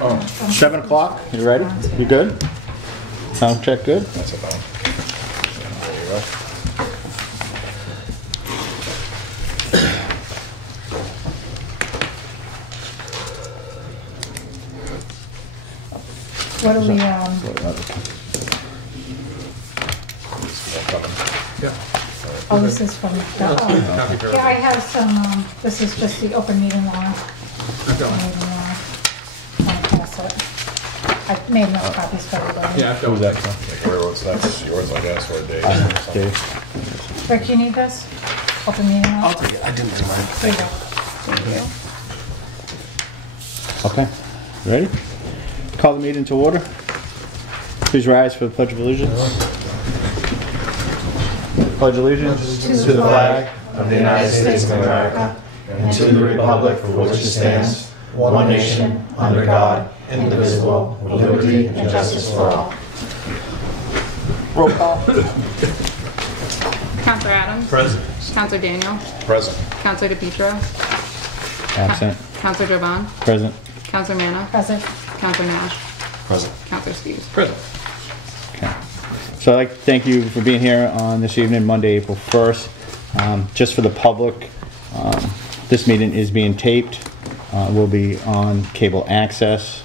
Oh. 7 o'clock, you ready? You good? Sound check good? That's about it. There you go. What do we, Yeah. oh, this is from, yeah, I have some, this is just the open meeting law. Open meeting law. I'll pass it. I made enough copies for everybody. Yeah, Who's that from? Where was that's yours, I guess, or Dave's. Dave. Rick, you need this? Open meeting law? I'll take it. I didn't do mine. Here you go. Thank you. Okay, ready? Call the meeting to order. Please rise for the Pledge of Allegiance. Pledge allegiance to the flag of the United States of America and to the republic for which it stands, one nation, under God, indivisible, with liberty and justice for all. Roll call. Counselor Adams. Present. Counselor Daniel. Present. Counselor DePietro. Absent. Counselor Jovan. Present. Counselor Manna. Present. Counselor Nash. Present. Counselor Steves. Present. Okay. So I'd like to thank you for being here on this evening, Monday, April 1st. Just for the public, this meeting is being taped. Will be on cable access.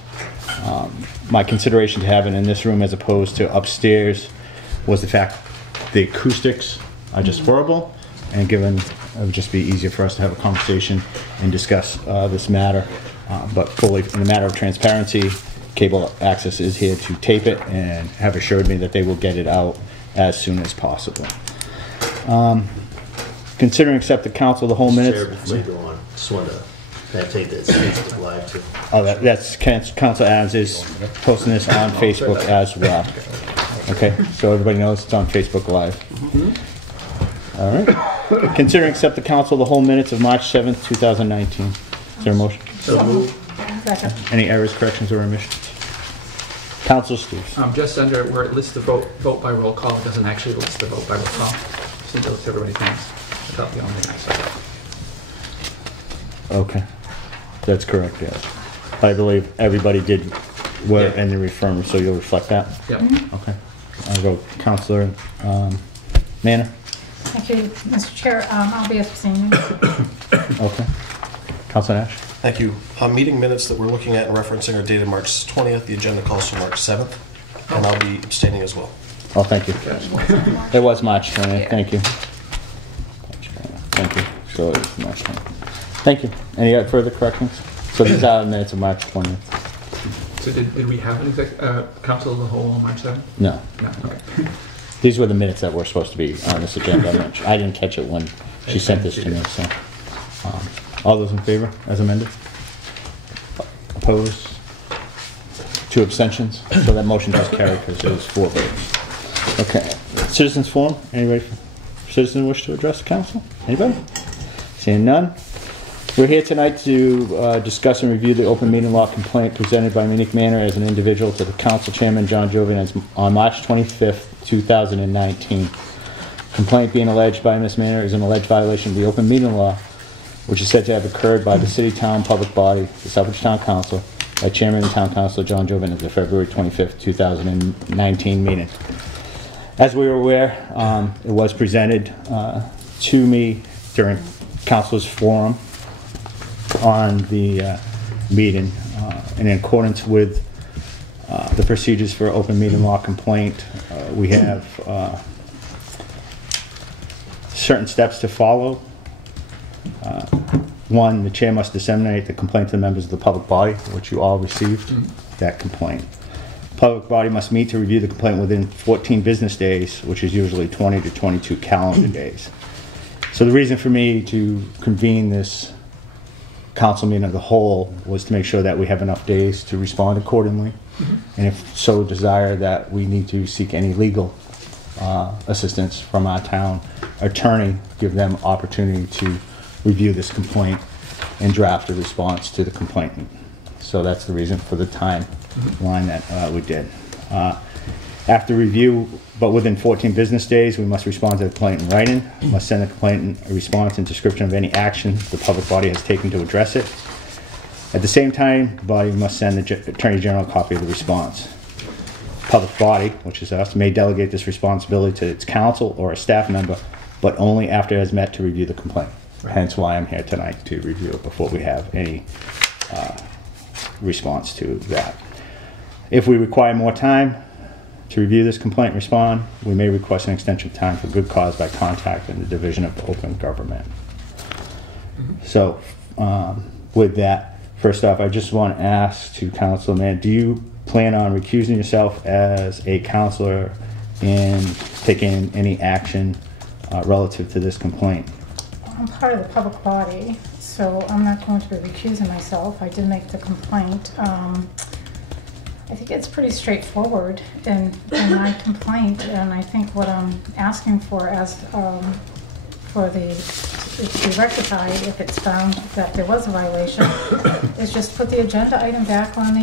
My consideration to have it in this room as opposed to upstairs was the fact the acoustics are just horrible, and given it would just be easier for us to have a conversation and discuss this matter. But fully, in a matter of transparency, cable access is here to tape it and have assured me that they will get it out as soon as possible. Considering accept the council the whole minutes. Chair, before you go on, just wanted to, can I take that Facebook Live too? Oh, that's Council Adams is posting this on Facebook as well. Okay, so everybody knows it's on Facebook Live. All right. Considering accept the council the whole minutes of March 7th, 2019. Is there a motion? So move. Second. Any errors, corrections, or omissions? Council Steves. Just under where it lists the vote by roll call, it doesn't actually list the vote by roll call. So it goes to everybody's names. Without the only thing I said. Okay, that's correct, yes. I believe everybody did well, Yeah. and they reaffirmed, so you'll reflect that? Yep. Okay. I'll go Councilor Manna. Thank you, Mr. Chair. I'll be abstaining. Okay. Councilor Nash. Thank you. Meeting minutes that we're looking at and referencing are dated March 20th. The agenda calls for March 7th, and I'll be abstaining as well. Oh, thank you. It was March 20th, thank you. Thank you. So it was March 20th. Thank you. Any further corrections? So these are the minutes of March 20th. So did we have an council of the whole on March 7th? No. No, okay. These were the minutes that were supposed to be on this agenda. I didn't catch it when she sent this to me, so. All those in favor, as amended? Opposed? 2 abstentions? So that motion does carry because it was 4 votes. Okay. Citizens forum. Anybody for citizen wish to address the council? Anybody? Seeing none. We're here tonight to discuss and review the open meeting law complaint presented by Monique Manor as an individual to the council chairman, John Jovan, on March 25th, 2019. Complaint being alleged by Ms. Manor is an alleged violation of the open meeting law, which is said to have occurred by the city town public body, the Southbridge Town Council, by Chairman and Town Councilor John Jovan at the February 25th, 2019 meeting. As we were aware, it was presented to me during Council's forum on the meeting, in accordance with the procedures for open meeting law complaint. We have certain steps to follow. 1, the chair must disseminate the complaint to the members of the public body, which you all received that complaint. Public body must meet to review the complaint within 14 business days, which is usually 20 to 22 calendar days. So the reason for me to convene this council meeting of the whole was to make sure that we have enough days to respond accordingly, and if so desire that we need to seek any legal assistance from our town attorney, give them opportunity to review this complaint and draft a response to the complainant. So that's the reason for the timeline that we did. After review, but within 14 business days, we must respond to the complaint in writing. We must send the complainant a response and description of any action the public body has taken to address it. At the same time, the body must send the Attorney General a copy of the response. Public body, which is us, may delegate this responsibility to its counsel or a staff member, but only after it has met to review the complaint. Hence why I'm here tonight, to review it before we have any response to that. If we require more time to review this complaint and respond, we may request an extension of time for good cause by contacting the Division of Open Government. So, with that, first off, I just want to ask to Councilman, do you plan on recusing yourself as a counselor and taking any action relative to this complaint? I'm part of the public body, so I'm not going to be recusing myself. I did make the complaint. I think it's pretty straightforward in my complaint, and I think what I'm asking for as for the to be rectified, if it's found that there was a violation, is just put the agenda item back on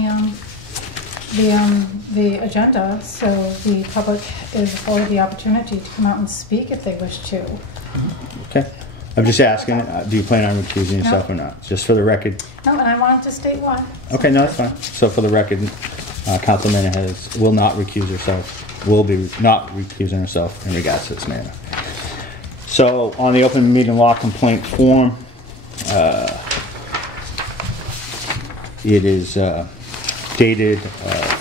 the agenda, so the public is afforded the opportunity to come out and speak if they wish to. Okay. I'm just asking, do you plan on recusing yourself or not? Just for the record. No, and I wanted to state why. Okay, no, that's fine. So for the record, Councilman will not recuse herself, will be not recusing herself in regards to this matter. So on the open meeting law complaint form, it is dated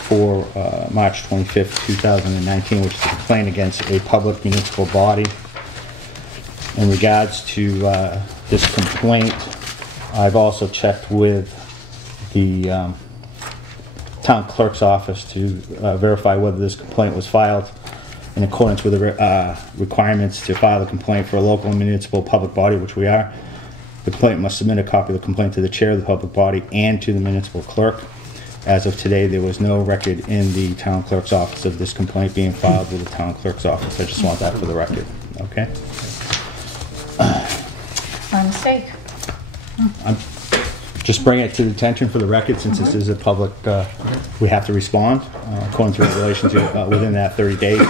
for March 25th, 2019, which is a complaint against a public municipal body. In regards to this complaint, I've also checked with the town clerk's office to verify whether this complaint was filed in accordance with the requirements to file a complaint for a local and municipal public body, which we are. The complainant must submit a copy of the complaint to the chair of the public body and to the municipal clerk. As of today, there was no record in the town clerk's office of this complaint being filed with the town clerk's office. I just want that for the record, okay? My mistake. Just bring it to the attention for the record, since this is a public, we have to respond according to regulations within that 30 days.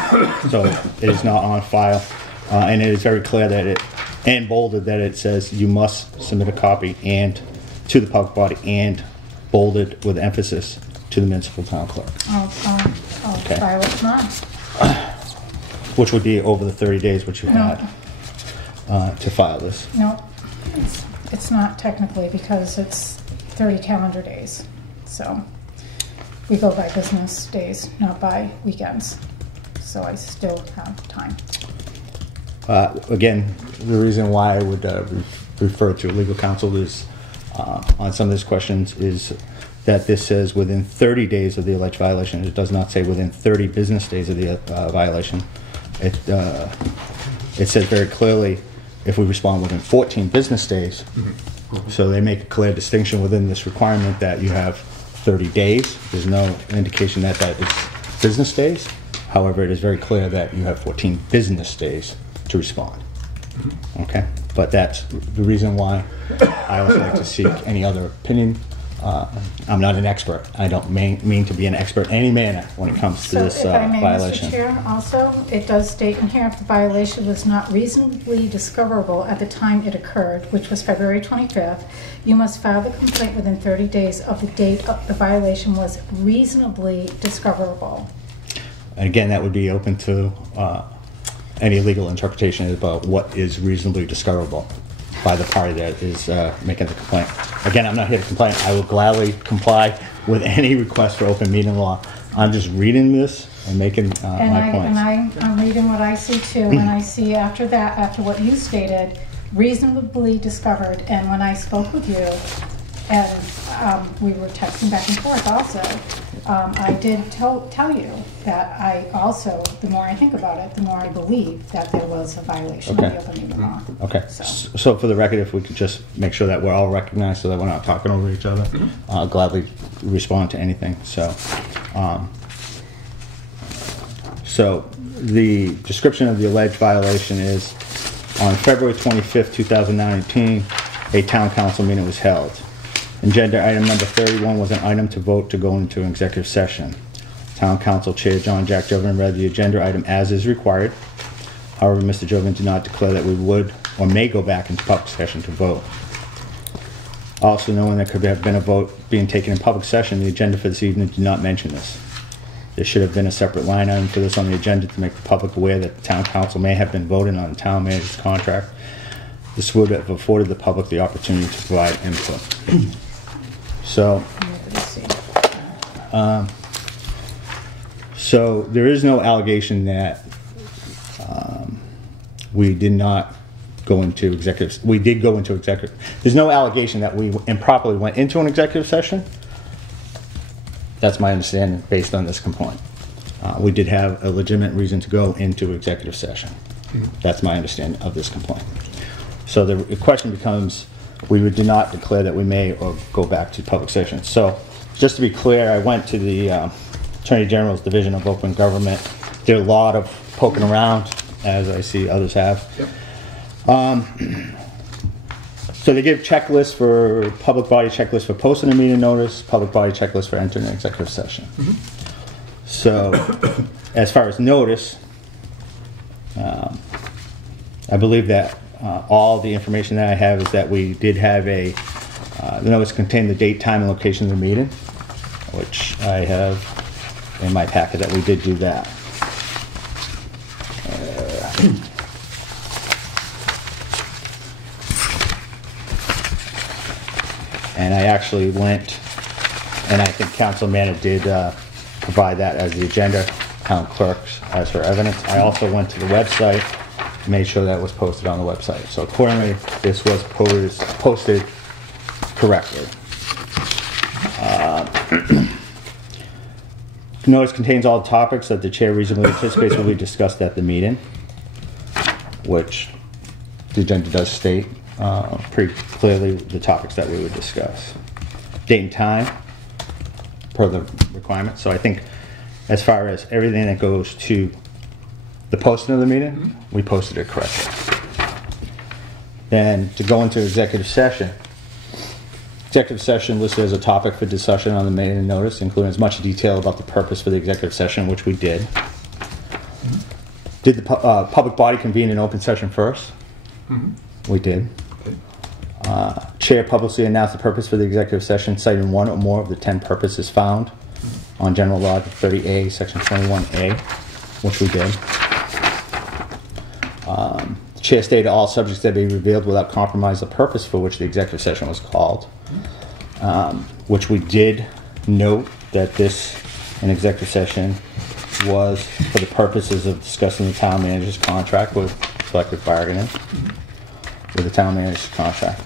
So it is not on file. And it is very clear that and bolded that it says you must submit a copy and to the public body, and bolded with emphasis to the municipal town clerk. I'll Okay. file it tomorrow. Which would be over the 30 days which you had to file this. No, it's not technically, because it's 30 calendar days. So we go by business days, not by weekends. So I still have time. Again, the reason why I would refer to legal counsel is on some of these questions is that this says within 30 days of the alleged violation. It does not say within 30 business days of the violation. It says very clearly if we respond within 14 business days. So they make a clear distinction within this requirement that you have 30 days. There's no indication that that is business days. However, it is very clear that you have 14 business days to respond. Okay, but that's the reason why I also like to seek any other opinion. I'm not an expert. I don't mean to be an expert in any manner when it comes to this if I may, violation. Mr. Chair, also, it does state in here, if the violation was not reasonably discoverable at the time it occurred, which was February 25th, you must file the complaint within 30 days of the date of the violation was reasonably discoverable. And again, that would be open to any legal interpretation about what is reasonably discoverable by the party that is making the complaint. Again, I'm not here to complain. I will gladly comply with any request for open meeting law. I'm just reading this and making my points. And I'm reading what I see too, and I see after that, after what you stated, reasonably discovered. And when I spoke with you, and we were texting back and forth also, I did tell you that I also, the more I think about it, the more I believe that there was a violation of the open meeting law. Okay, so for the record, if we could just make sure that we're all recognized so that we're not talking over each other, I'll gladly respond to anything. So the description of the alleged violation is, on February 25th, 2019, a town council meeting was held. Agenda item number 31 was an item to vote to go into an executive session. Town Council Chair John Jack Jovan read the agenda item as is required. However, Mr. Jovan did not declare that we would or may go back into public session to vote. Also, knowing there could have been a vote being taken in public session, the agenda for this evening did not mention this. There should have been a separate line item for this on the agenda to make the public aware that the town council may have been voting on the town manager's contract. This would have afforded the public the opportunity to provide input. So, so there is no allegation that we did not go into executive. We did go into executive. There's no allegation that we improperly went into an executive session. That's my understanding based on this complaint. We did have a legitimate reason to go into executive session. That's my understanding of this complaint. So the question becomes, we did not declare that we may or go back to public session. So just to be clear, I went to the Attorney General's Division of Open Government. Did a lot of poking around, as I see others have. Yep. So they give checklists for public body checklist for posting a meeting notice, public body checklist for entering an executive session. So as far as notice, I believe that all the information that I have is that we did have a, the notice contained the date, time, and location of the meeting, which I have in my packet that we did do that. And I actually went, and I think Council Manna did provide that as the agenda, town clerks as her evidence. I also went to the website, made sure that was posted on the website. So accordingly, this was posted correctly. Notice contains all the topics that the chair reasonably anticipates will be discussed at the meeting, which the agenda does state pretty clearly the topics that we would discuss. Date and time, per the requirement. So I think as far as everything that goes to the posting of the meeting, we posted it correctly. Then to go into executive session listed as a topic for discussion on the meeting notice, including as much detail about the purpose for the executive session, which we did. Did the public body convene an open session first? We did. Chair publicly announced the purpose for the executive session, citing one or more of the 10 purposes found on General Law 30A, Section 21A, which we did. The chair stated all subjects that be revealed without compromise the purpose for which the executive session was called, which we did note that this, an executive session, was for the purposes of discussing the town manager's contract with collective bargaining, with the town manager's contract.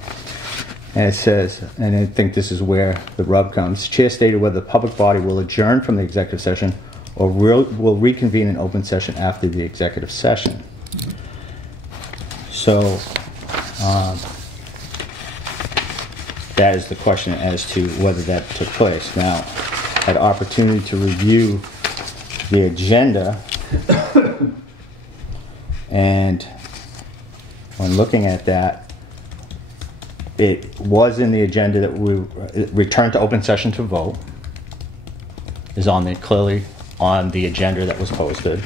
And it says, and I think this is where the rub comes, chair stated whether the public body will adjourn from the executive session or will reconvene an open session after the executive session. So that is the question as to whether that took place. Now, I had opportunity to review the agenda, and when looking at that, it was in the agenda that we returned to open session to vote. Is on the clearly on the agenda that was posted.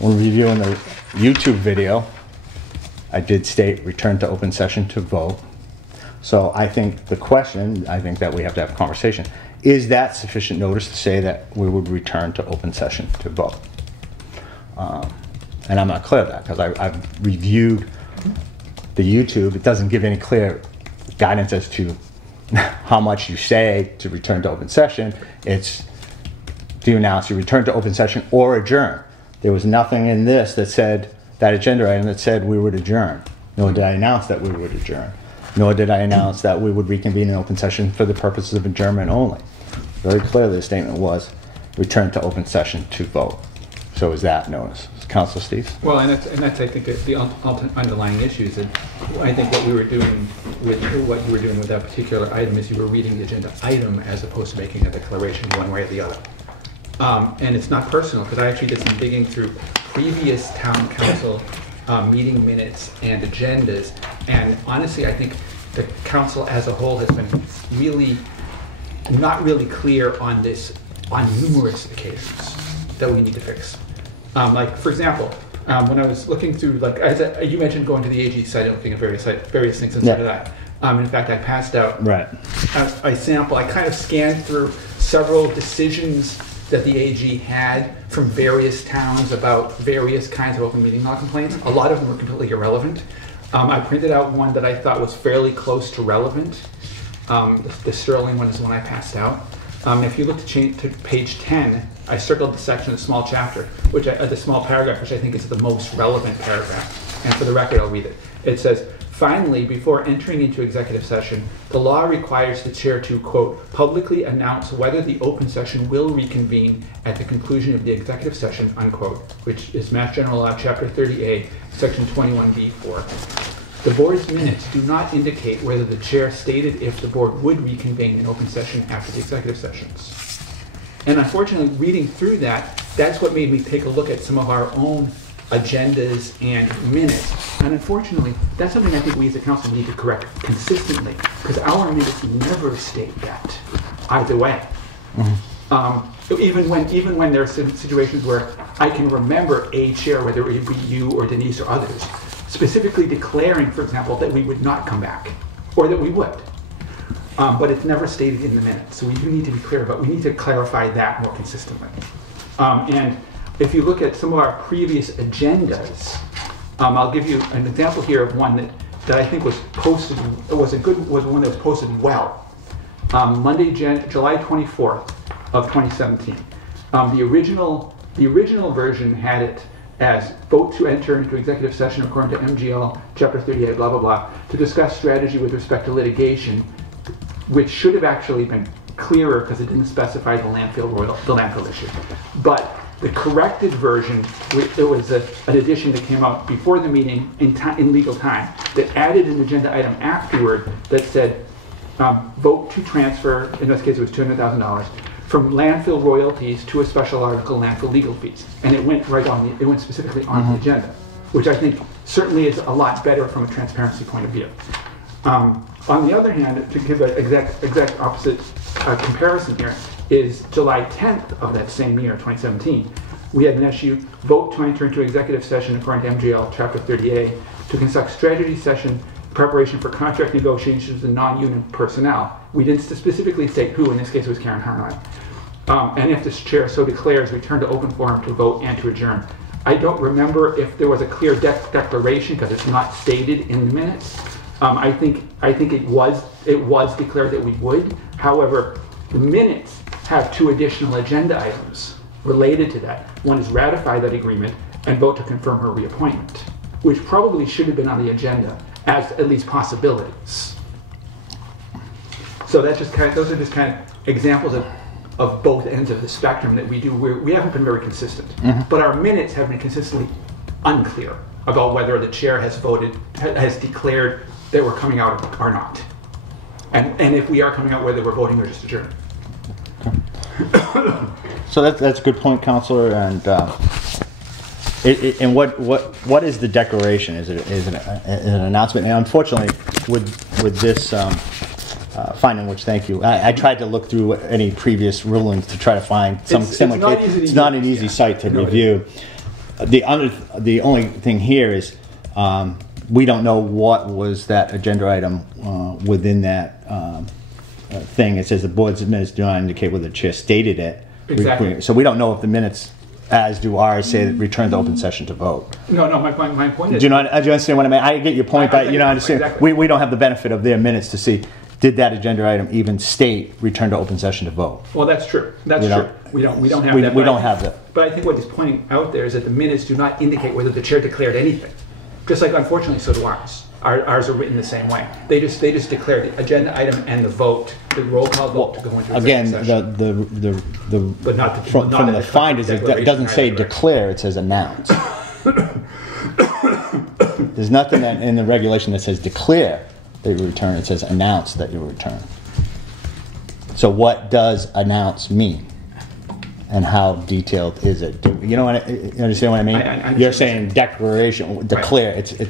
When reviewing the YouTube video, I did state return to open session to vote. So I think the question, I think that we have to have a conversation. Is that sufficient notice to say that we would return to open session to vote? And I'm not clear of that because I've reviewed the YouTube. It doesn't give any clear guidance as to how much you say to return to open session. It's, do you announce you return to open session or adjourn? There was nothing in this that said, that agenda item that said we would adjourn. Nor did I announce that we would adjourn. Nor did I announce that we would reconvene an open session for the purposes of adjournment only. Very clearly the statement was return to open session to vote. So is that notice? Councilor Steve? Well, and that's I think the underlying issues. And I think what we were doing with what you were doing with that particular item is you were reading the agenda item as opposed to making a declaration one way or the other. And it's not personal because I actually did some digging through previous town council meeting minutes and agendas, and honestly I think the council as a whole has been really not really clear on this on numerous occasions that we need to fix. Like for example, when I was looking through, like as you mentioned, going to the AG site and looking at various things, and so did I. In fact, I passed out Right. a sample. I kind of scanned through several decisions that the AG had from various towns about various kinds of open meeting law complaints. A lot of them were completely irrelevant. I printed out one that I thought was fairly close to relevant. The Sterling one is the one I passed out. If you look to page 10, I circled the section, the small chapter, the small paragraph, which I think is the most relevant paragraph. And for the record, I'll read it. It says, finally, before entering into executive session, the law requires the chair to, quote, publicly announce whether the open session will reconvene at the conclusion of the executive session, unquote, which is Mass General Law, Chapter 30A, Section 21B4. The board's minutes do not indicate whether the chair stated if the board would reconvene in open session after the executive sessions. And unfortunately, reading through that, that's what made me take a look at some of our own agendas and minutes. And unfortunately, that's something I think we as a council need to correct consistently, because our minutes never state that either way. Even when there are situations where I can remember a chair, whether it be you or Denise or others, specifically declaring, for example, that we would not come back, or that we would. But it's never stated in the minutes. So we do need to be clear, but we need to clarify that more consistently. And if you look at some of our previous agendas, I'll give you an example here of one that I think was posted, was one that was posted well. Monday, July 24th of 2017. The original version had it as vote to enter into executive session according to MGL Chapter 38, blah, blah, blah, to discuss strategy with respect to litigation, which should have actually been clearer because it didn't specify the landfill issue. But the corrected version, it was an addition that came out before the meeting in legal time that added an agenda item afterward that said vote to transfer, in this case it was $200,000, from landfill royalties to a special article landfill legal fees. And it went it went specifically on the agenda, which I think certainly is a lot better from a transparency point of view. On the other hand, to give an exact opposite comparison here, is July 10th of that same year, 2017. We had an issue, vote to enter into executive session according to MGL Chapter 30A to conduct strategy session preparation for contract negotiations with non-union personnel. We didn't specifically state who, in this case it was Karen Harnine. And if the chair so declares, return to open forum to vote and to adjourn. I don't remember if there was a clear declaration because it's not stated in the minutes. I think it was declared that we would. However, the minutes have two additional agenda items related to that. One is ratify that agreement and vote to confirm her reappointment, which probably should have been on the agenda as at least possibilities. So that's just those are just kind of examples of both ends of the spectrum that we do. We haven't been very consistent, but our minutes have been consistently unclear about whether the chair has declared that we're coming out or not. And if we are coming out, whether we're voting or just adjourning. So that's a good point, Counselor. And and what is the declaration? Is it an announcement? And unfortunately, with this finding, which thank you, I tried to look through any previous rulings to try to find some similar case. It's not an easy site to review. The only thing here is we don't know what was that agenda item within that thing. It says the board's minutes do not indicate whether the chair stated it. Exactly. So we don't know if the minutes, as do ours, say that return to open session to vote. No. My point is. Do you understand what I mean? I get your point. I understand. Exactly. We don't have the benefit of their minutes to see. Did that agenda item even state return to open session to vote? Well, that's true. That's true. We don't have that. We don't have that. But I think what he's pointing out there is that the minutes do not indicate whether the chair declared anything. Just like, unfortunately, so do ours. Ours are written the same way. They just declare the agenda item and the vote, the roll call vote to go into executive session. But not from the findings, it doesn't say declare. It says announce. There's nothing in the regulation that says declare that you return. It says announce that you return. So what does announce mean? And how detailed is it? You understand what I mean? You're saying declaration, declare. Right.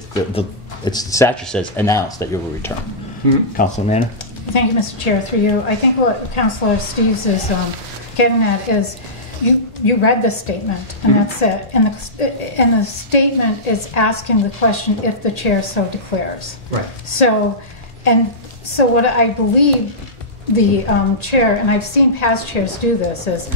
It's the statute says announce that you will return. Councilor Manor? Thank you, Mr. Chair. Through you, I think what Councilor Steves is getting at is you read the statement, and that's it. And the statement is asking the question if the chair so declares. Right. So, And so what I believe the chair, and I've seen past chairs do this, is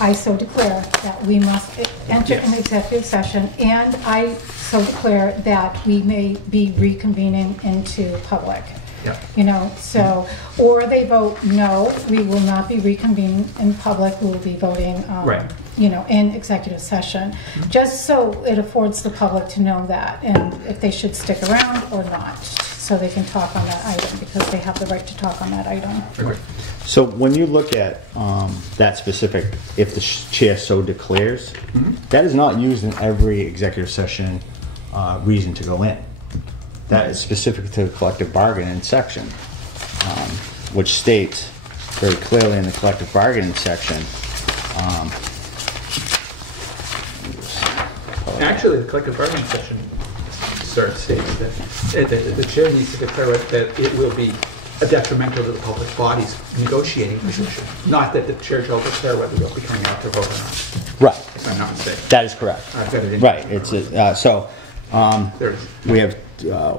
I so declare that we must enter an executive session, and I so declare that we may be reconvening into public. Yeah. You know, so, or they vote, no, we will not be reconvening in public, we will be voting, Right. you know, in executive session, just so it affords the public to know that, and if they should stick around or not, so they can talk on that item, because they have the right to talk on that item. Agree. So when you look at that specific, if the chair so declares, that is not used in every executive session reason to go in. That is specific to the collective bargaining section, which states very clearly in the collective bargaining section. Actually, the collective bargaining section states that the chair needs to declare that it will be a detrimental to the public body's negotiating position. Not that the chair shall declare whether they'll be coming out to vote or not. Right. If I'm not mistaken. That is correct. I've got it in. Right. It's so There's, we have to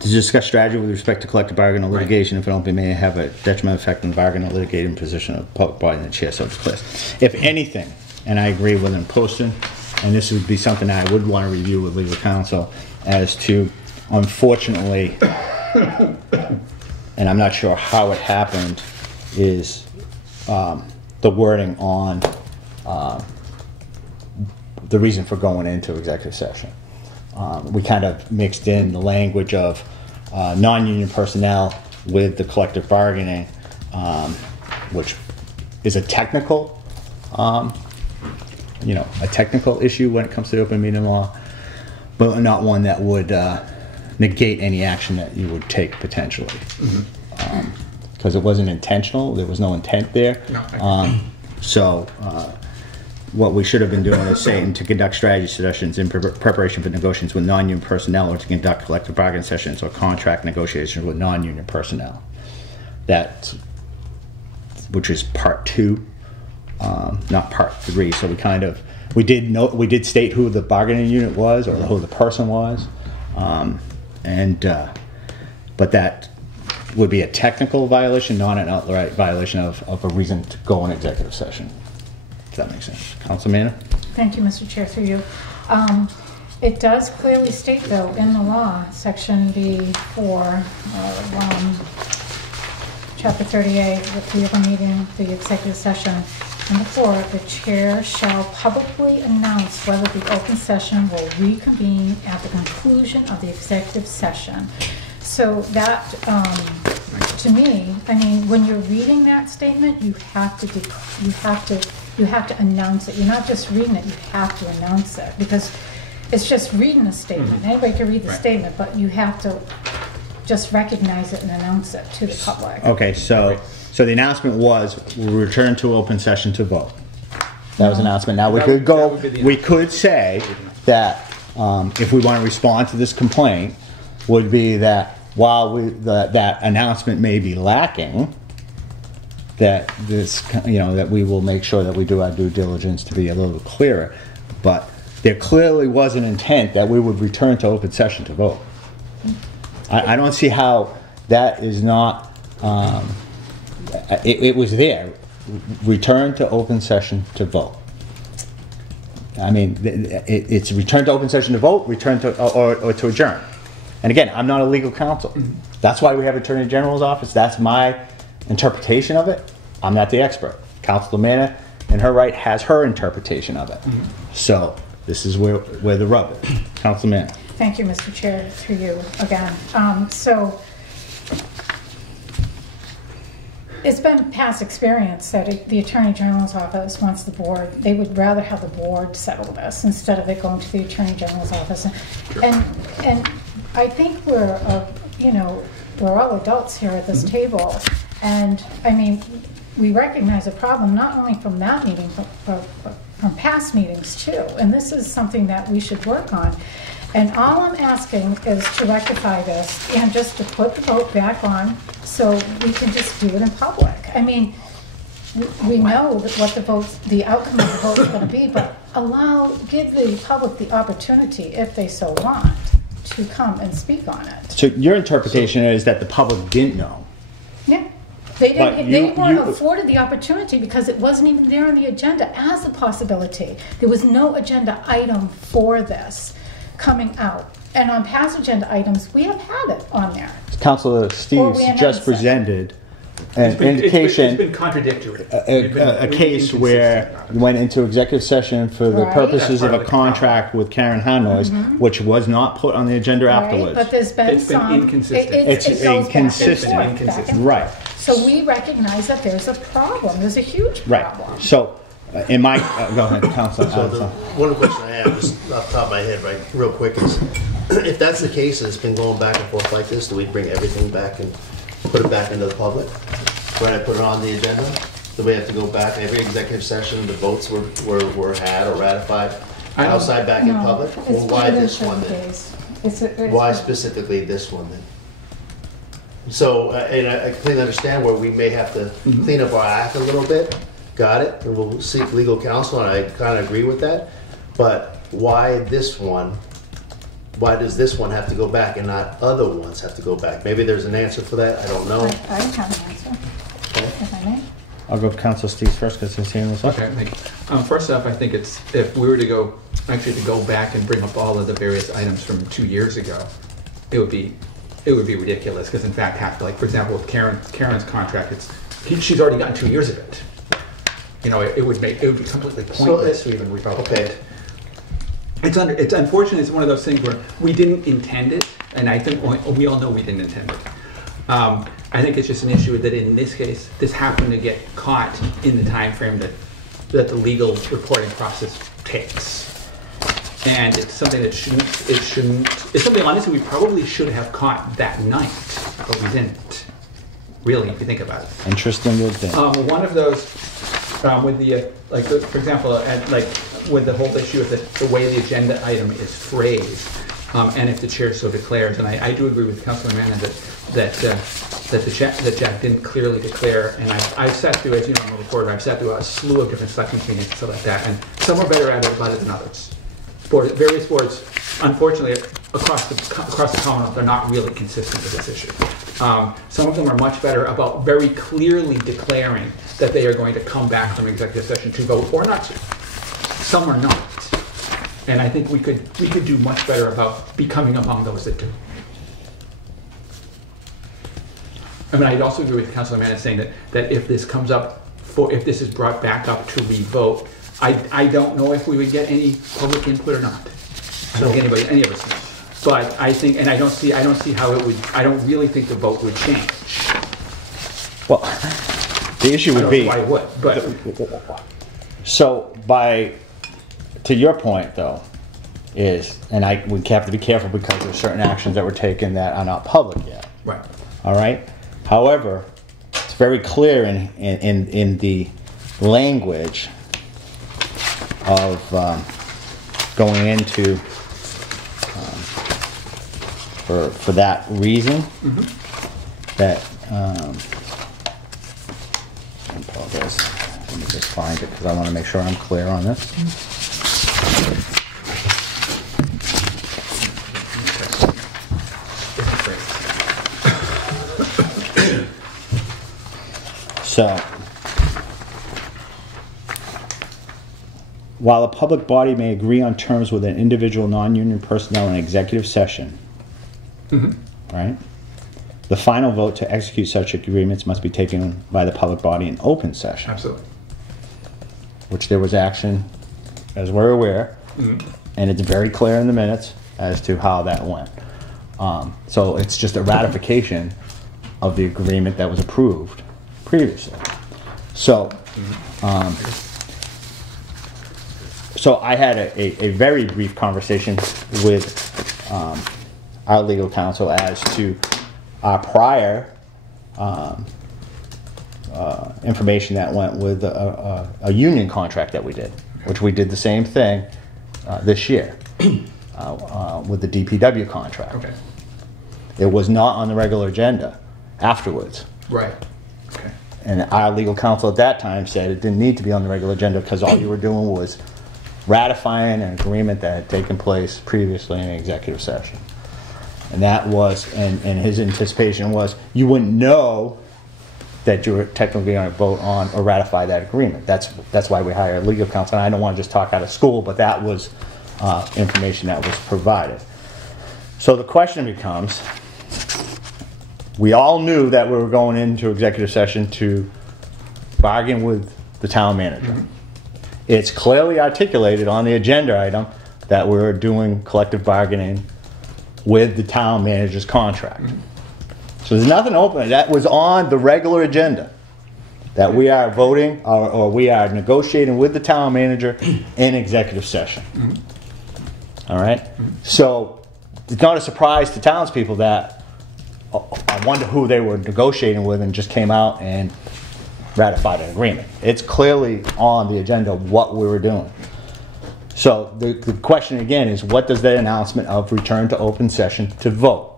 discuss strategy with respect to collective bargaining or litigation if an open may have a detrimental effect on the bargaining or litigating position of the public body, and the chair so declares. If anything, and I agree with him posting, and this would be something I would want to review with legal counsel as to, unfortunately, and I'm not sure how it happened, is the wording on the reason for going into executive session. We kind of mixed in the language of non-union personnel with the collective bargaining, which is a technical, a technical issue when it comes to the open meeting law, but not one that would negate any action that you would take potentially. Because it wasn't intentional, there was no intent there. No, What we should have been doing is saying to conduct strategy sessions in preparation for negotiations with non-union personnel, or to conduct collective bargaining sessions or contract negotiations with non-union personnel. That, which is part 2, not part 3. So we did state who the bargaining unit was, or who the person was, but that would be a technical violation, not an outright violation of a reason to go in executive session. If that makes sense. Council Manna? Thank you, Mr. Chair, through you. It does clearly state, though, in the law, section B4, chapter 38, the open meeting, the executive session, and the floor, the chair shall publicly announce whether the open session will reconvene at the conclusion of the executive session. So that, to me, I mean, when you're reading that statement, you have to announce it. You're not just reading it; you have to announce it, because it's just reading a statement. Anybody can read the statement, but you have to just recognize it and announce it to the public. Okay, so the announcement was we'll return to open session to vote. That was an announcement. Now we could go. We could say that if we want to respond to this complaint, would be that while that announcement may be lacking, that that we will make sure that we do our due diligence to be a little clearer. But there clearly was an intent that we would return to open session to vote. I don't see how that is not. It was there. Return to open session to vote. I mean, it's return to open session to vote, return to or to adjourn. And again, I'm not a legal counsel. That's why we have Attorney General's office. That's my interpretation of it. I'm not the expert. Councilor Manna, in her right, has her interpretation of it. So this is where the rub is. Councilor Manna. Thank you, Mr. Chair, through you again. So it's been past experience that the Attorney General's office wants the board, they would rather have the board settle this instead of it going to the Attorney General's office. And I think we're all adults here at this table. And I mean, we recognize a problem not only from that meeting, but from past meetings too. And this is something that we should work on. And all I'm asking is to rectify this and just to put the vote back on so we can just do it in public. I mean, we know what the outcome of the vote is going to be, but give the public the opportunity, if they so want, to come and speak on it. So your interpretation is that the public didn't know. Yeah. They But didn't. They weren't you- afforded the opportunity because it wasn't even there on the agenda as a possibility. There was no agenda item for this coming out. And on past agenda items, we have had it on there. Councilor Or Steves we announced just it. presented an It's indication, been contradictory. a case where you went into executive session for the Right. purposes That's of part a of the problem. contract with Karen Hanois, which was not put on the agenda Right? afterwards. But there's been It's been some. inconsistent. It's it goes inconsistent. Back and forth, back and Right. forth. So we recognize that there's a problem. There's a huge Right. problem. So, in my, go ahead, Councilor. So the one question I have, just off the top of my head, right, real quick, is if that's the case and it's been going back and forth like this, do we bring everything back and put it back into the public? When I put it on the agenda, do we have to go back every executive session, the votes were had or ratified I don't- outside back in No, public? it's Well, why limited this one certain then? days. It's Why specifically this one then? So, and I completely understand where we may have to clean up our act a little bit. Got it? And we'll seek legal counsel, and I kind of agree with that. But why this one? Why does this one have to go back and not other ones have to go back? Maybe there's an answer for that. I don't know. I have an answer, if I may. I'll go with Councilor Steves first because he's hearing this up. Okay, thank you. First off, I think it's, if we were to go back and bring up all of the various items from 2 years ago, it would be ridiculous, because in fact, for example, with Karen's contract, she's already gotten 2 years of it. You know, it would be completely pointless to even revoke Okay. it. It's unfortunate. It's one of those things where we didn't intend it, and I think we all know we didn't intend it. I think it's just an issue that in this case, this happened to get caught in the time frame that the legal reporting process takes. And it's something that it's something honestly we probably should have caught that night, but we didn't. Really, if you think about it. Interesting little thing. One of those, with the, for example, with the whole issue of the way the agenda item is phrased, and if the chair so declares, and I do agree with Councilor Manna that Jack didn't clearly declare, and I've sat through, as you know, I'm a reporter, I've sat through a slew of different selections meetings and stuff like that, and some are better at it about it than others. Various boards, unfortunately, across the Commonwealth, are not really consistent with this issue. Some of them are much better about very clearly declaring that they are going to come back from executive session to vote or not to. Some are not. And I think we could do much better about becoming among those that do. I mean, I'd also agree with Councilor Manna saying that if this comes up, if this is brought back up to re-vote, I don't know if we would get any public input or not. I don't think any of us know. But I think, and I don't see how it would, I don't really think the vote would change. Well, the issue I would don't be. know why it would, but. So, to your point though, is, and we have to be careful because there's certain actions that were taken that are not public yet. Right. All right. However, it's very clear in the language of going into for that reason that I apologize. Let me just find it because I want to make sure I'm clear on this. So, while a public body may agree on terms with an individual non-union personnel in executive session, right? The final vote to execute such agreements must be taken by the public body in open session. Absolutely. Which there was action, as we're aware, and it's very clear in the minutes as to how that went. So it's just a ratification of the agreement that was approved previously. So, so I had a very brief conversation with our legal counsel as to our prior information that went with a union contract that we did, which we did the same thing this year with the DPW contract. Okay. It was not on the regular agenda afterwards. Right. Okay. And our legal counsel at that time said it didn't need to be on the regular agenda because all you were doing was ratifying an agreement that had taken place previously in an executive session. And that was, and his anticipation was, you wouldn't know that you were technically going to vote on or ratify that agreement. That's why we hired legal counsel. And I don't want to just talk out of school, but that was information that was provided. So the question becomes, we all knew that we were going into executive session to bargain with the town manager. Mm-hmm. It's clearly articulated on the agenda item that we're doing collective bargaining with the town manager's contract. Mm-hmm. So there's nothing open. That was on the regular agenda, that we are voting or we are negotiating with the town manager in executive session. Mm-hmm. All right? Mm-hmm. So it's not a surprise to townspeople that I wonder who they were negotiating with and just came out and ratified an agreement. It's clearly on the agenda what we were doing. So the question again is, what does the announcement of return to open session to vote?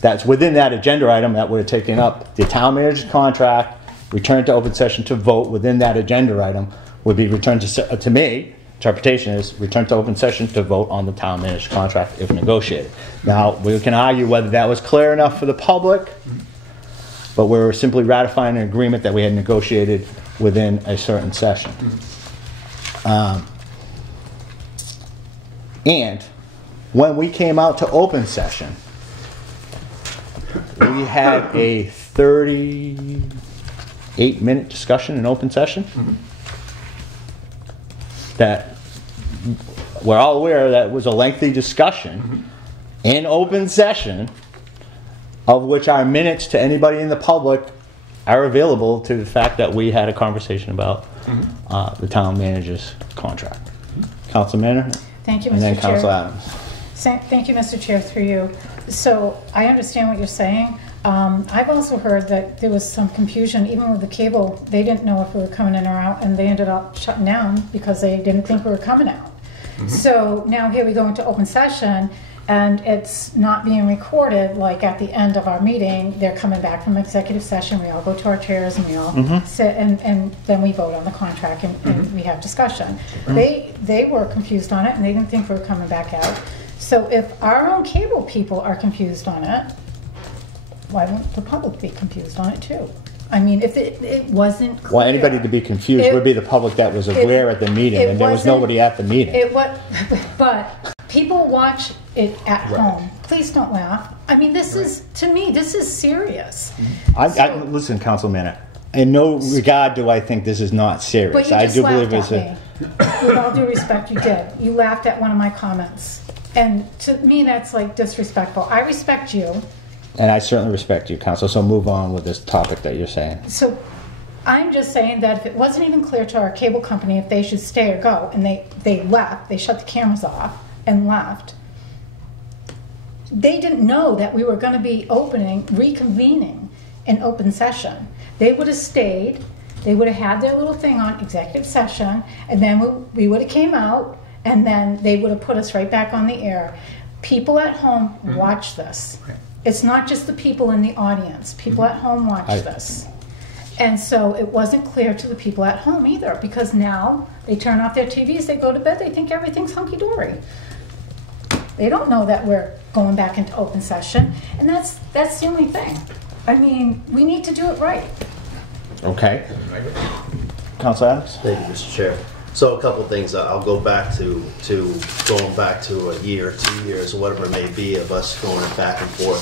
That's within that agenda item that we're taking up. The town manager's contract, return to open session to vote within that agenda item would be returned to me. Interpretation is return to open session to vote on the town manager's contract if negotiated. Now, we can argue whether that was clear enough for the public, but we were simply ratifying an agreement that we had negotiated within a certain session. And when we came out to open session, we had a 38-minute discussion in open session. Mm-hmm. That we're all aware that was a lengthy discussion mm-hmm. in open session, of which our minutes to anybody in the public are available to the fact that we had a conversation about mm-hmm. The town manager's contract. Mm-hmm. Council Manor? Thank you, Mr. And then Chair. Council Adams. Thank you, Mr. Chair, through you. So I understand what you're saying. I've also heard that there was some confusion, even with the cable. They didn't know if we were coming in or out, and they ended up shutting down because they didn't think we were coming out. Mm-hmm. So now here we go into open session, and it's not being recorded. Like at the end of our meeting, they're coming back from executive session. We all go to our chairs and we all mm-hmm. sit, and then we vote on the contract and mm-hmm. we have discussion. Mm-hmm. They were confused on it, and they didn't think we were coming back out. So if our own cable people are confused on it, why won't the public be confused on it too? I mean, if it wasn't clear. Well, anybody to be confused would be the public that was aware at the meeting, and there was nobody at the meeting. But people watch it at home. Please don't laugh. I mean, this is, to me, this is serious. Listen, Councilman, in no regard do I think this is not serious. But you I just do laughed believe it's at me. With all due respect, you did. You laughed at one of my comments. And to me, that's like disrespectful. I respect you. And I certainly respect you, Council, so move on with this topic that you're saying. So I'm just saying that if it wasn't even clear to our cable company if they should stay or go, and they left, they shut the cameras off and left, they didn't know that we were going to be reconvening in open session. They would have stayed, they would have had their little thing on executive session, and then we would have came out, and then they would have put us right back on the air. People at home mm-hmm. watch this. Okay. It's not just the people in the audience. People at home watch this. And so it wasn't clear to the people at home either, because now they turn off their TVs, they go to bed, they think everything's hunky-dory. They don't know that we're going back into open session, and that's the only thing. I mean, we need to do it right. Okay. Council Adams? Thank you, Mr. Chair. So a couple things. I'll go back to going back to a year, 2 years, or whatever it may be, of us going back and forth.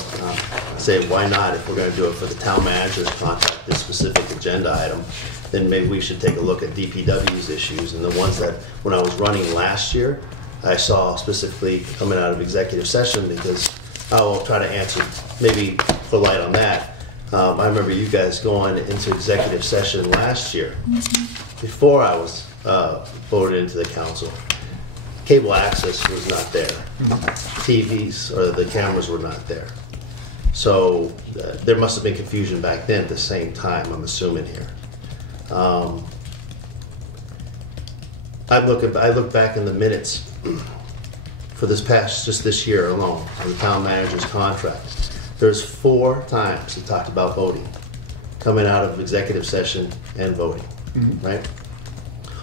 Say, why not? If we're going to do it for the town manager's contract, this specific agenda item, then maybe we should take a look at DPW's issues, and the ones that, when I was running last year, I saw specifically coming out of executive session, because I will try to answer, maybe for light on that. I remember you guys going into executive session last year, before I was voted into the council. Cable access was not there. TVs or the cameras were not there. So there must have been confusion back then at the same time, I'm assuming here. I look back in the minutes for just this year alone, on the town manager's contract. There's 4 times he talked about voting, coming out of executive session and voting, right?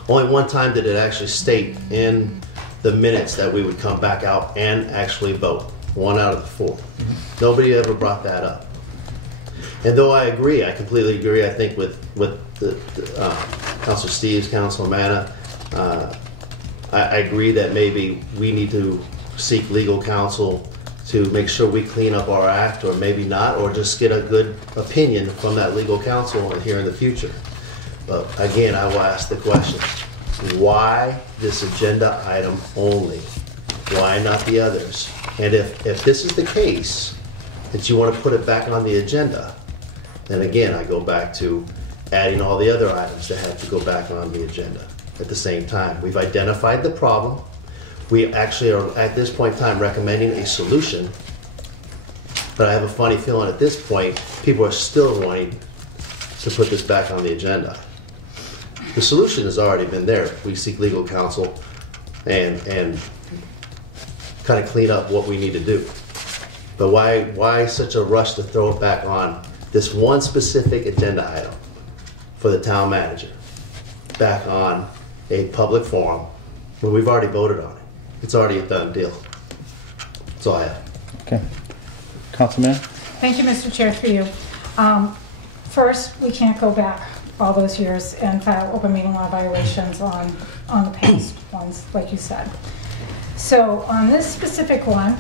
Only 1 time did it actually state in the minutes that we would come back out and actually vote. 1 out of the 4. Nobody ever brought that up. And though I agree, I completely agree, I think, with Councilor Steves, Councilor Manna, I agree that maybe we need to seek legal counsel to make sure we clean up our act, or maybe not, or just get a good opinion from that legal counsel here in the future. But again, I will ask the question, why this agenda item only? Why not the others? And if this is the case, that you want to put it back on the agenda, then again, I go back to adding all the other items that have to go back on the agenda at the same time. We've identified the problem. We actually are, at this point in time, recommending a solution. But I have a funny feeling at this point, people are still wanting to put this back on the agenda. The solution has already been there. We seek legal counsel and kind of clean up what we need to do. But why such a rush to throw it back on this one specific agenda item for the town manager, back on a public forum when we've already voted on it? It's already a done deal. That's all I have. Okay. Councilman? Thank you, Mr. Chair, for you. First, we can't go back all those years and file open meeting law violations on the past ones, like you said. So on this specific one,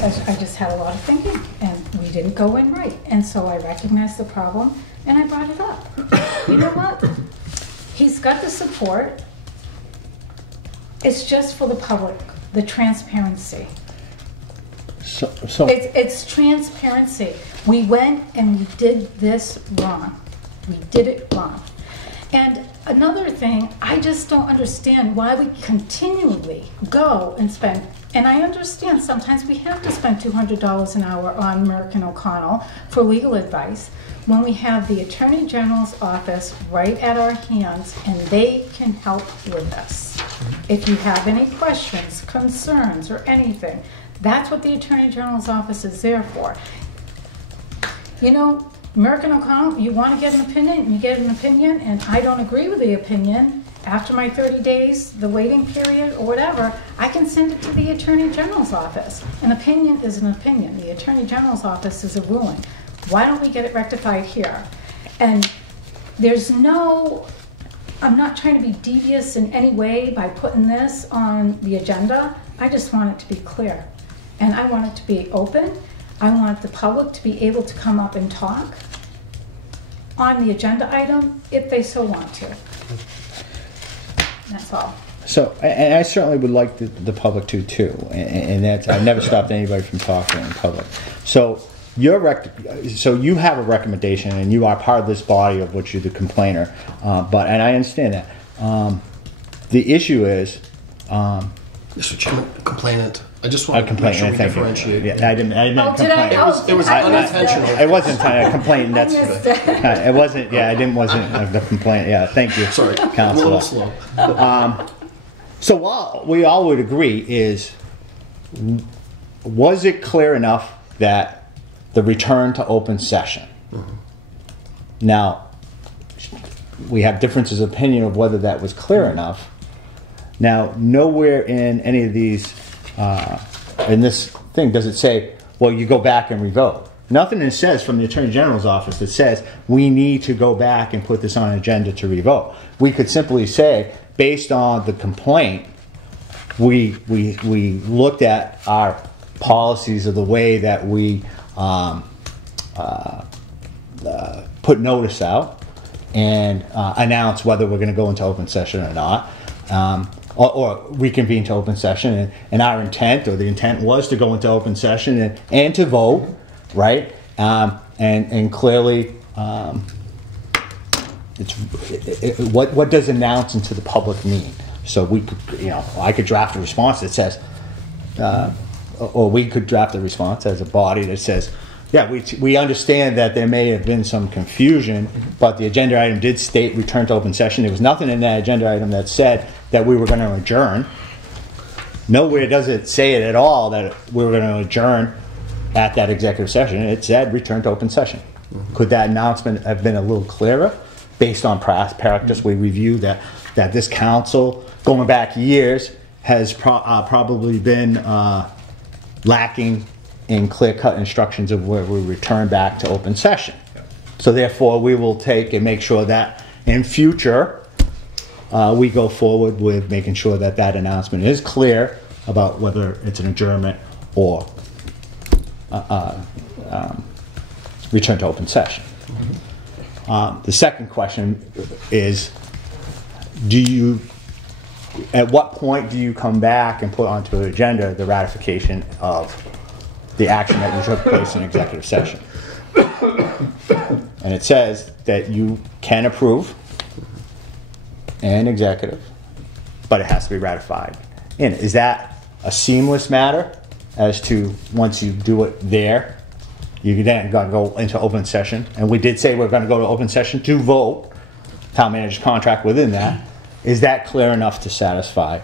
I just had a lot of thinking, and we didn't go in right. And so I recognized the problem, and I brought it up. You know what? He's got the support. It's just for the public, the transparency. So It's transparency. We went and we did this wrong. We did it wrong. And another thing, I just don't understand why we continually go and spend, and I understand sometimes we have to spend $200 an hour on Merck and O'Connell for legal advice when we have the Attorney General's office right at our hands and they can help with us. If you have any questions, concerns, or anything, that's what the Attorney General's office is there for. You know, Merck and O'Connell, you want to get an opinion, you get an opinion, and I don't agree with the opinion. After my 30 days, the waiting period, or whatever, I can send it to the Attorney General's office. An opinion is an opinion. The Attorney General's office is a ruling. Why don't we get it rectified here? And there's no, I'm not trying to be devious in any way by putting this on the agenda. I just want it to be clear. And I want it to be open. I want the public to be able to come up and talk on the agenda item if they so want to. That's all. So, and I certainly would like the public to too, and that's, I've never stopped anybody from talking in public. So, so you have a recommendation, and you are part of this body of which you're the complainer. But, and I understand that. The issue is, Mr. Chairman, complainant. I just want to make sure we thank you. differentiate. Yeah, I didn't Oh, did complain. I? It was unintentional. It wasn't a complaint. That's I missed it. it wasn't. Yeah, I didn't. Wasn't the complaint. Yeah, thank you. Sorry, a Counselor. little slow. So what we all would agree is, was it clear enough that the return to open session? Now, we have differences of opinion of whether that was clear enough. Now, nowhere in any of these, in this thing, does it say, well, you go back and revote. Nothing it says from the Attorney General's office that says we need to go back and put this on an agenda to revote. We could simply say, based on the complaint, we looked at our policies of the way that we put notice out and announce whether we're going to go into open session or not. Or reconvene to open session, and our intent, or the intent was to go into open session and to vote, right? And clearly, what does announcing to the public mean? So we could, I could draft a response that says, or we could draft a response as a body that says, yeah, we understand that there may have been some confusion, but the agenda item did state return to open session. There was nothing in that agenda item that said that we were going to adjourn. Nowhere does it say it at all that we were going to adjourn at that executive session. It said return to open session. Could that announcement have been a little clearer? Based on practice, we review that this council, going back years, has probably been lacking in clear-cut instructions of where we return back to open session. So therefore, we will take and make sure that in future, we go forward with making sure that that announcement is clear about whether it's an adjournment or return to open session. The second question is, at what point do you come back and put onto the agenda the ratification of the action that you took place in executive session? And it says that you can approve an executive, but it has to be ratified. And is that a seamless matter as to once you do it there, you then got to go into open session? And we did say we're going to go to open session to vote town manager's contract within that. Is that clear enough to satisfy?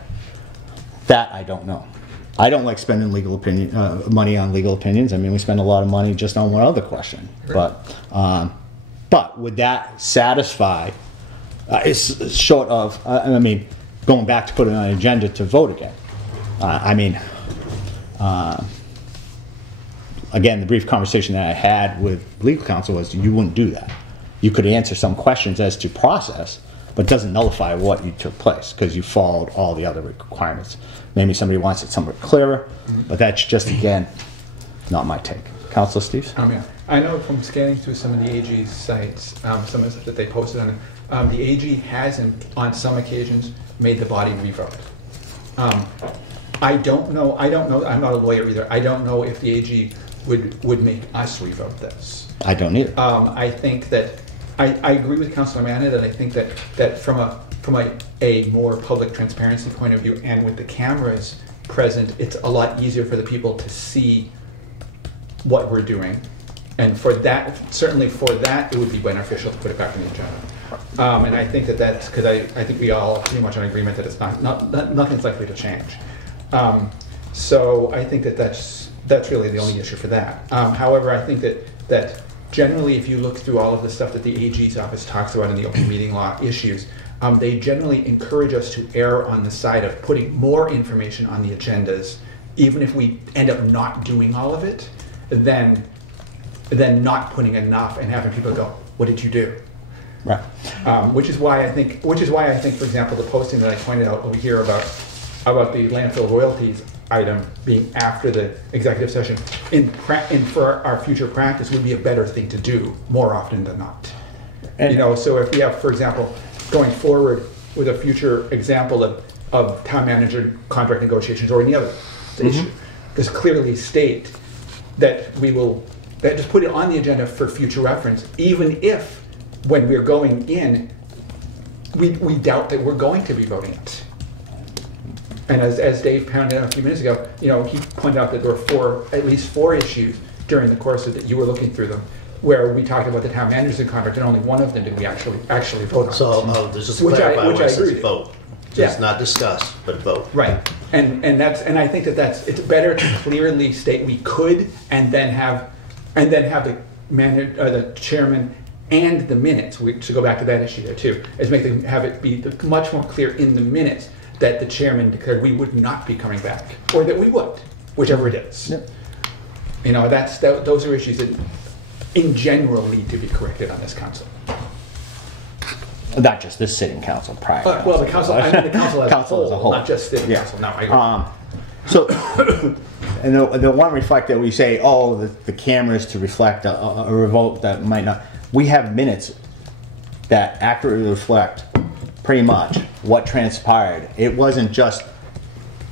That I don't know. I don't like spending money on legal opinions. I mean, we spend a lot of money just on one other question. But would that satisfy? It's short of. I mean, going back to put it on an agenda to vote again. Again, the brief conversation that I had with legal counsel was you wouldn't do that. You could answer some questions as to process, but it doesn't nullify what you took place because you followed all the other requirements. Maybe somebody wants it somewhat clearer, but that's just, again, not my take. Councilor Steves? Yeah. I know from scanning through some of the AG's sites, some of the stuff that they posted on it, the AG has, on some occasions, made the body revote. I don't know, I'm not a lawyer either. I don't know if the AG would make us revote this. I don't either. I think that, I agree with Councilor Manna that I think that from a more public transparency point of view and with the cameras present, it's a lot easier for the people to see what we're doing. And for that, certainly for that, it would be beneficial to put it back on the agenda. And I think that's because I think we all are pretty much in agreement that it's nothing's likely to change. So I think that's really the only issue for that. However, I think that generally, if you look through all of the stuff that the AG's office talks about in the open meeting law issues, they generally encourage us to err on the side of putting more information on the agendas, even if we end up not doing all of it, than not putting enough and having people go, "What did you do?" Right. Which is why I think, for example, the posting that I pointed out over here about the landfill royalties item being after the executive session, for our future practice, would be a better thing to do more often than not. And, so if we have, for example, going forward with a future example of town manager contract negotiations or any other issue, just clearly state that just put it on the agenda for future reference, even if when we're going in, we doubt that we're going to be voting it. And as Dave pointed out a few minutes ago, he pointed out that there were at least four issues during the course of that you were looking through them, where we talked about the town manager's contract, and only one of them did we actually vote on. So just to clarify, when it says vote, just Yeah. not discuss, but vote. Right, and I think it's better to clearly state we could, and then have the manager, the chairman, and the minutes. To go back to that issue there too, is have it be much more clear in the minutes that the chairman declared we would not be coming back, or that we would, whichever it is. Yep. Those are issues that, in general, need to be corrected on this council. Not just this sitting council, prior. Well, the council, I mean the council as, Council as a whole. not just the council. No, I agree. So, and the one reflect that we say, the cameras to reflect a revolt that might not. We have minutes that accurately reflect pretty much what transpired. It wasn't just,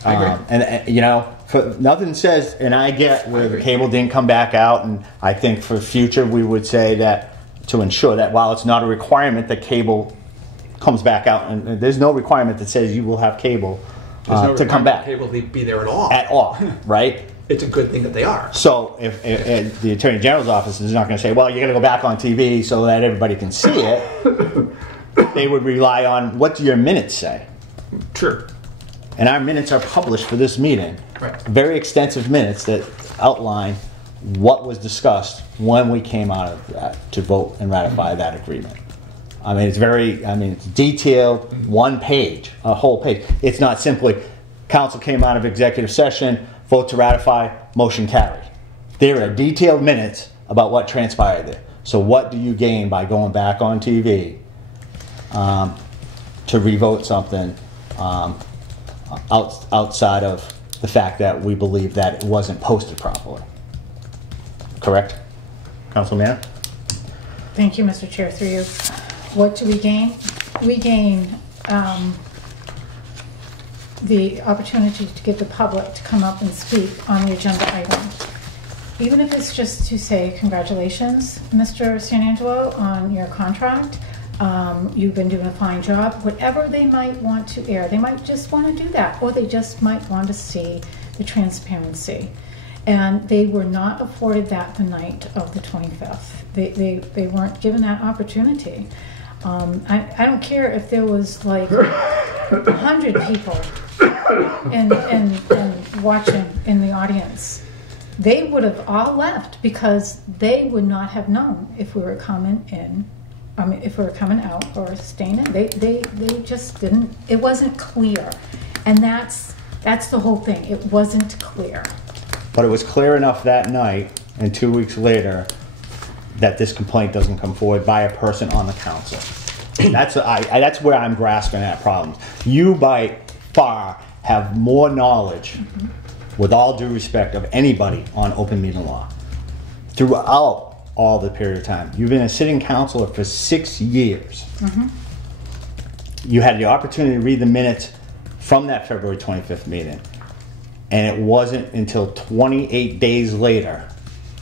nothing says, and I get where the cable didn't come back out, and I think for future we would say that to ensure that while it's not a requirement that cable comes back out, and there's no requirement that says you will have cable to come back. Cable be there at all. At all, right? It's a good thing that they are. So if the Attorney General's office is not going to say, well, you're going to go back on TV so that everybody can see it, they would rely on, what do your minutes say? True. And our minutes are published for this meeting. Right. Very extensive minutes that outline what was discussed when we came out of that to vote and ratify that agreement. I mean, it's detailed, one page, a whole page. It's not simply, council came out of executive session, vote to ratify, motion carried. There are detailed minutes about what transpired there. So what do you gain by going back on TV to revote something outside of the fact that we believe that it wasn't posted properly? Correct? Councilman? Thank you, Mr. Chair, through you. What do we gain? We gain the opportunity to give the public to come up and speak on the agenda item. Even if it's just to say, congratulations, Mr. San Angelo, on your contract. You've been doing a fine job. Whatever they might want to air, they might just want to do that, or they just might want to see the transparency. And they were not afforded that the night of the 25th. They weren't given that opportunity. I don't care if there was like 100 people and watching in the audience. They would have all left because they would not have known if we were coming in. I mean, if we were coming out or staying in. They just didn't. It wasn't clear, and that's the whole thing. It wasn't clear. But it was clear enough that night and 2 weeks later that this complaint doesn't come forward by a person on the council. That's where I'm grasping at problems. You by far have more knowledge, with all due respect, of anybody on open meeting law throughout all the period of time. You've been a sitting councilor for 6 years. You had the opportunity to read the minutes from that February 25th meeting, and it wasn't until 28 days later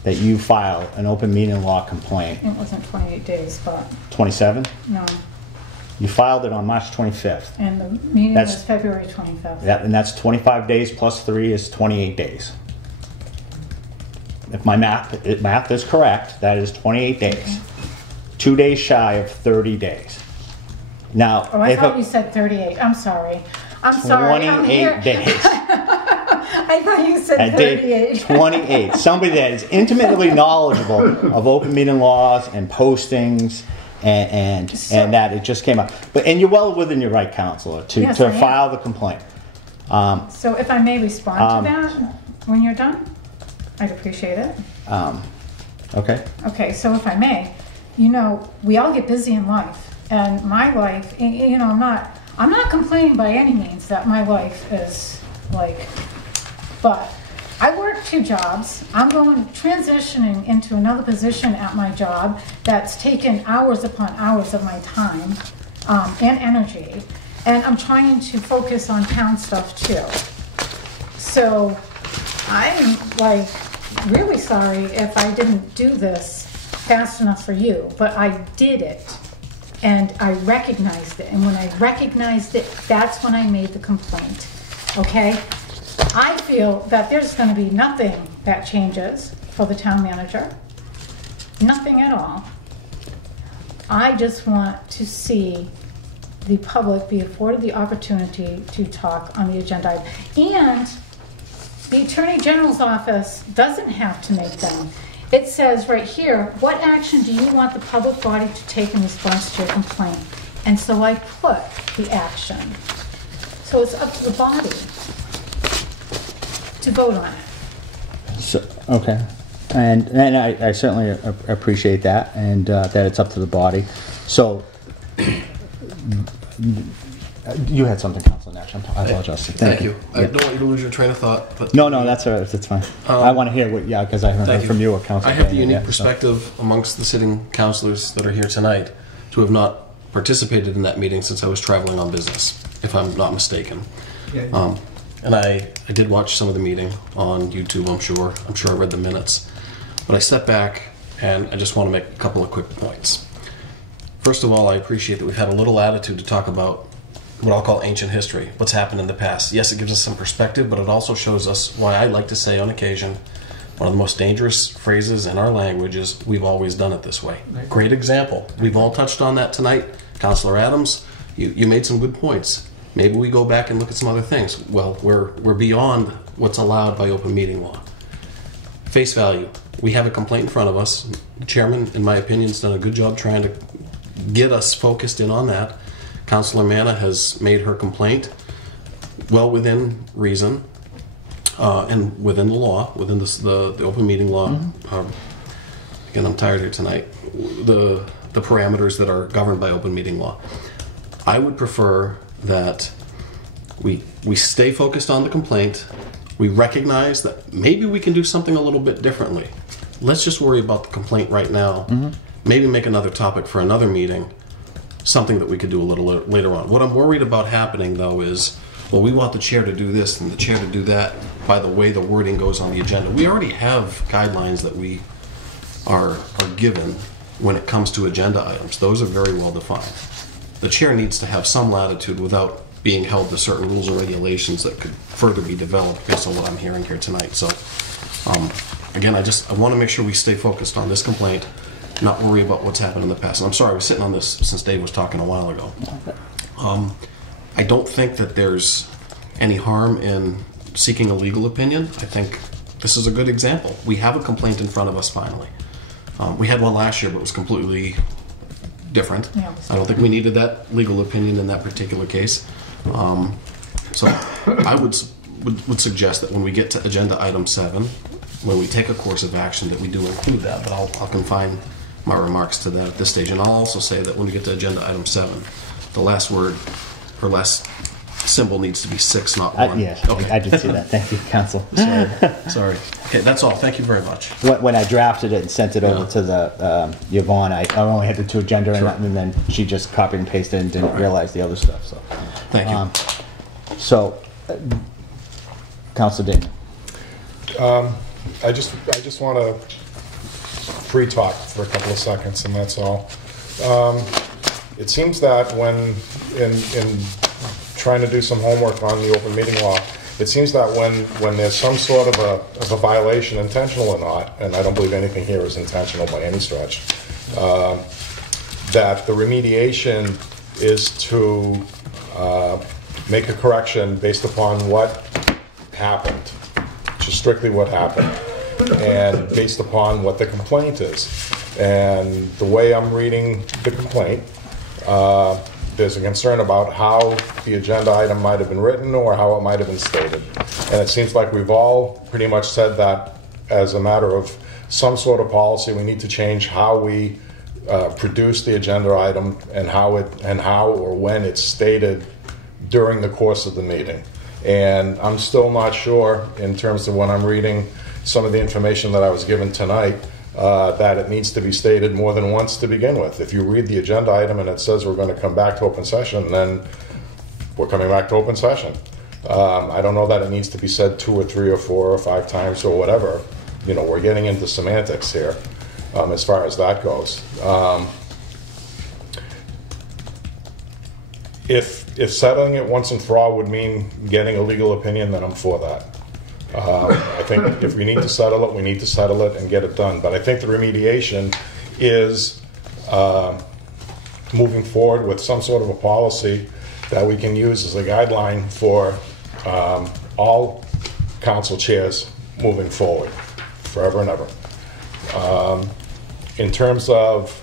that you filed an open meeting law complaint. It wasn't 28 days, but 27? no. You filed it on March 25th. And the meeting was February 25th. Yeah, and that's 25 days plus 3 is 28 days. If my math is correct, that is 28 days. 2 days shy of 30 days. Now, Oh, I thought you said 38. I'm sorry. I'm sorry. 28 days. I thought you said And 38. 28. Somebody that is intimately knowledgeable of open meeting laws and postings and that it just came up. And you're well within your right, Counselor, to Yes, I am. file the complaint. So if I may respond to that when you're done, I'd appreciate it. Okay. Okay, so if I may, we all get busy in life, and my life, I'm not complaining by any means that my life is like, but I work 2 jobs. I'm transitioning into another position at my job that's taken hours upon hours of my time and energy, and I'm trying to focus on town stuff too. So I'm like really sorry if I didn't do this fast enough for you, but I did it. And I recognized it. And when I recognized it, that's when I made the complaint. Okay? I feel that there's going to be nothing that changes for the town manager. Nothing at all. I just want to see the public be afforded the opportunity to talk on the agenda. And the Attorney General's office doesn't have to make them. It says right here, what action do you want the public body to take in response to your complaint? And so I put the action. So it's up to the body to vote on it. So, okay. And I certainly appreciate that, and that it's up to the body. So, you had something, Councilor Nash. I apologize. Thank you. I Yeah. don't want you to lose your train of thought. But No, that's all right. That's fine. I want to hear because I haven't heard from you or Councilor. I have the Daniel unique yet, so. perspective amongst the sitting councilors that are here tonight to have not participated in that meeting since I was traveling on business, if I'm not mistaken. Yeah. And I did watch some of the meeting on YouTube, I'm sure. I'm sure I read the minutes. But I stepped back and I just want to make a couple of quick points. First of all, I appreciate that we've had a little latitude to talk about what I'll call ancient history, what's happened in the past. Yes, it gives us some perspective, but it also shows us why I like to say on occasion, one of the most dangerous phrases in our language is, we've always done it this way. Great example. We've all touched on that tonight. Councilor Adams, you made some good points. Maybe we go back and look at some other things. Well, we're beyond what's allowed by open meeting law. Face value. We have a complaint in front of us. The chairman, in my opinion, has done a good job trying to get us focused in on that. Councilor Manna has made her complaint well within reason. and within the law, within the open meeting law, again, I'm tired here tonight, the parameters that are governed by open meeting law, I would prefer that we stay focused on the complaint. We recognize that maybe we can do something a little bit differently. Let's just worry about the complaint right now. Maybe make another topic for another meeting, something that we could do a little later on. What I'm worried about happening, though, is, well, we want the chair to do this and the chair to do that by the way the wording goes on the agenda. We already have guidelines that we are given when it comes to agenda items. Those are very well defined. The chair needs to have some latitude without being held to certain rules and regulations that could further be developed based on what I'm hearing here tonight. So, again, I want to make sure we stay focused on this complaint, not worry about what's happened in the past. And I'm sorry, I was sitting on this since Dave was talking a while ago. I don't think that there's any harm in seeking a legal opinion. I think this is a good example. We have a complaint in front of us finally. We had one last year, but it was completely different. Yeah. I don't think we needed that legal opinion in that particular case. So I would suggest that when we get to agenda item 7, when we take a course of action, that we do include that. But I'll confine my remarks to that at this stage. And I'll also say that when we get to agenda item 7, the last word or last symbol needs to be 6, not 1. Yes, Okay. I did see that. Thank you, Council. Sorry. Okay, that's all. Thank you very much. When I drafted it and sent it over to the Yvonne, I only had the 2 agenda, Sure. and then she just copied and pasted and didn't realize the other stuff. So, Thank you. So, Council Dayton. I just want to free talk for a couple of seconds, and that's all. It seems that when in trying to do some homework on the open meeting law, it seems that when there's some sort of a violation, intentional or not, and I don't believe anything here is intentional by any stretch, that the remediation is to make a correction based upon what happened, just strictly what happened, and based upon what the complaint is. And the way I'm reading the complaint, there's a concern about how the agenda item might have been written or how it might have been stated. And it seems like we've all pretty much said that as a matter of some sort of policy, we need to change how we produce the agenda item and how or when it's stated during the course of the meeting. And I'm still not sure, in terms of when I'm reading some of the information that I was given tonight, that it needs to be stated more than once to begin with. If you read the agenda item and it says we're going to come back to open session, then we're coming back to open session. I don't know that it needs to be said 2 or 3 or 4 or 5 times or whatever. You know, we're getting into semantics here as far as that goes. If settling it once and for all would mean getting a legal opinion, then I'm for that. I think if we need to settle it, we need to settle it and get it done. But I think the remediation is moving forward with some sort of a policy that we can use as a guideline for all council chairs moving forward, forever and ever. In terms of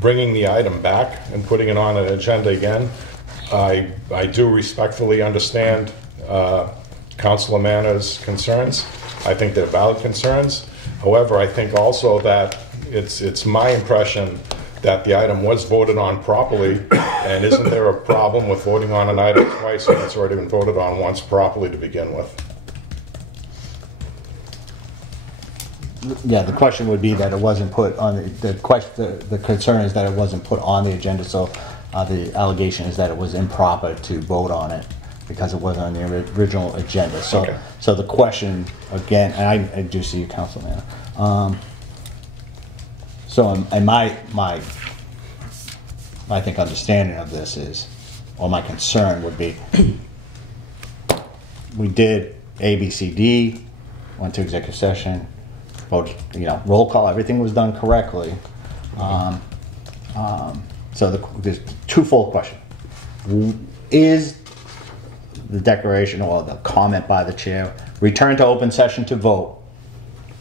bringing the item back and putting it on an agenda again, I do respectfully understand Councilor Manna's concerns. I think they're valid concerns. However, I think also that it's my impression that the item was voted on properly, and isn't there a problem with voting on an item twice when it's already been voted on once properly to begin with? Yeah, the question would be that it wasn't put on the question. The concern is that it wasn't put on the agenda. So the allegation is that it was improper to vote on it because it wasn't on the original agenda. So, okay. So the question again, and I do see you, Councilman. So, and my I think understanding of this is, or my concern would be, we did A, B, C, D, went to executive session, voted, roll call, everything was done correctly. So there's twofold question: is the declaration or the comment by the chair, return to open session to vote,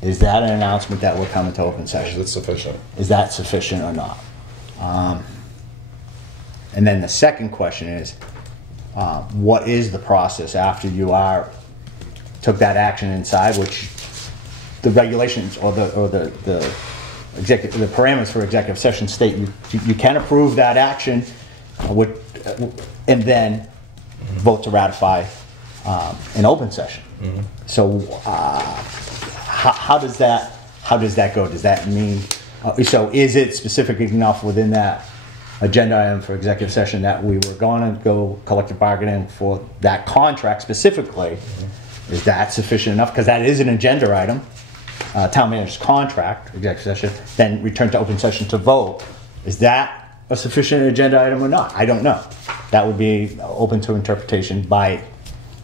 is that an announcement that we're coming to open session? Is it sufficient? Is that sufficient or not? And then the second question is, what is the process after you are took that action inside, which the regulations or the parameters for executive session state you can approve that action, and then vote to ratify an open session. So how does that go? Does that mean so? Is it specific enough within that agenda item for executive session that we were going to go collective bargaining for that contract specifically? Is that sufficient enough? Because that is an agenda item, town manager's contract, executive session, then return to open session to vote. Is that a sufficient agenda item or not? I don't know. That would be open to interpretation by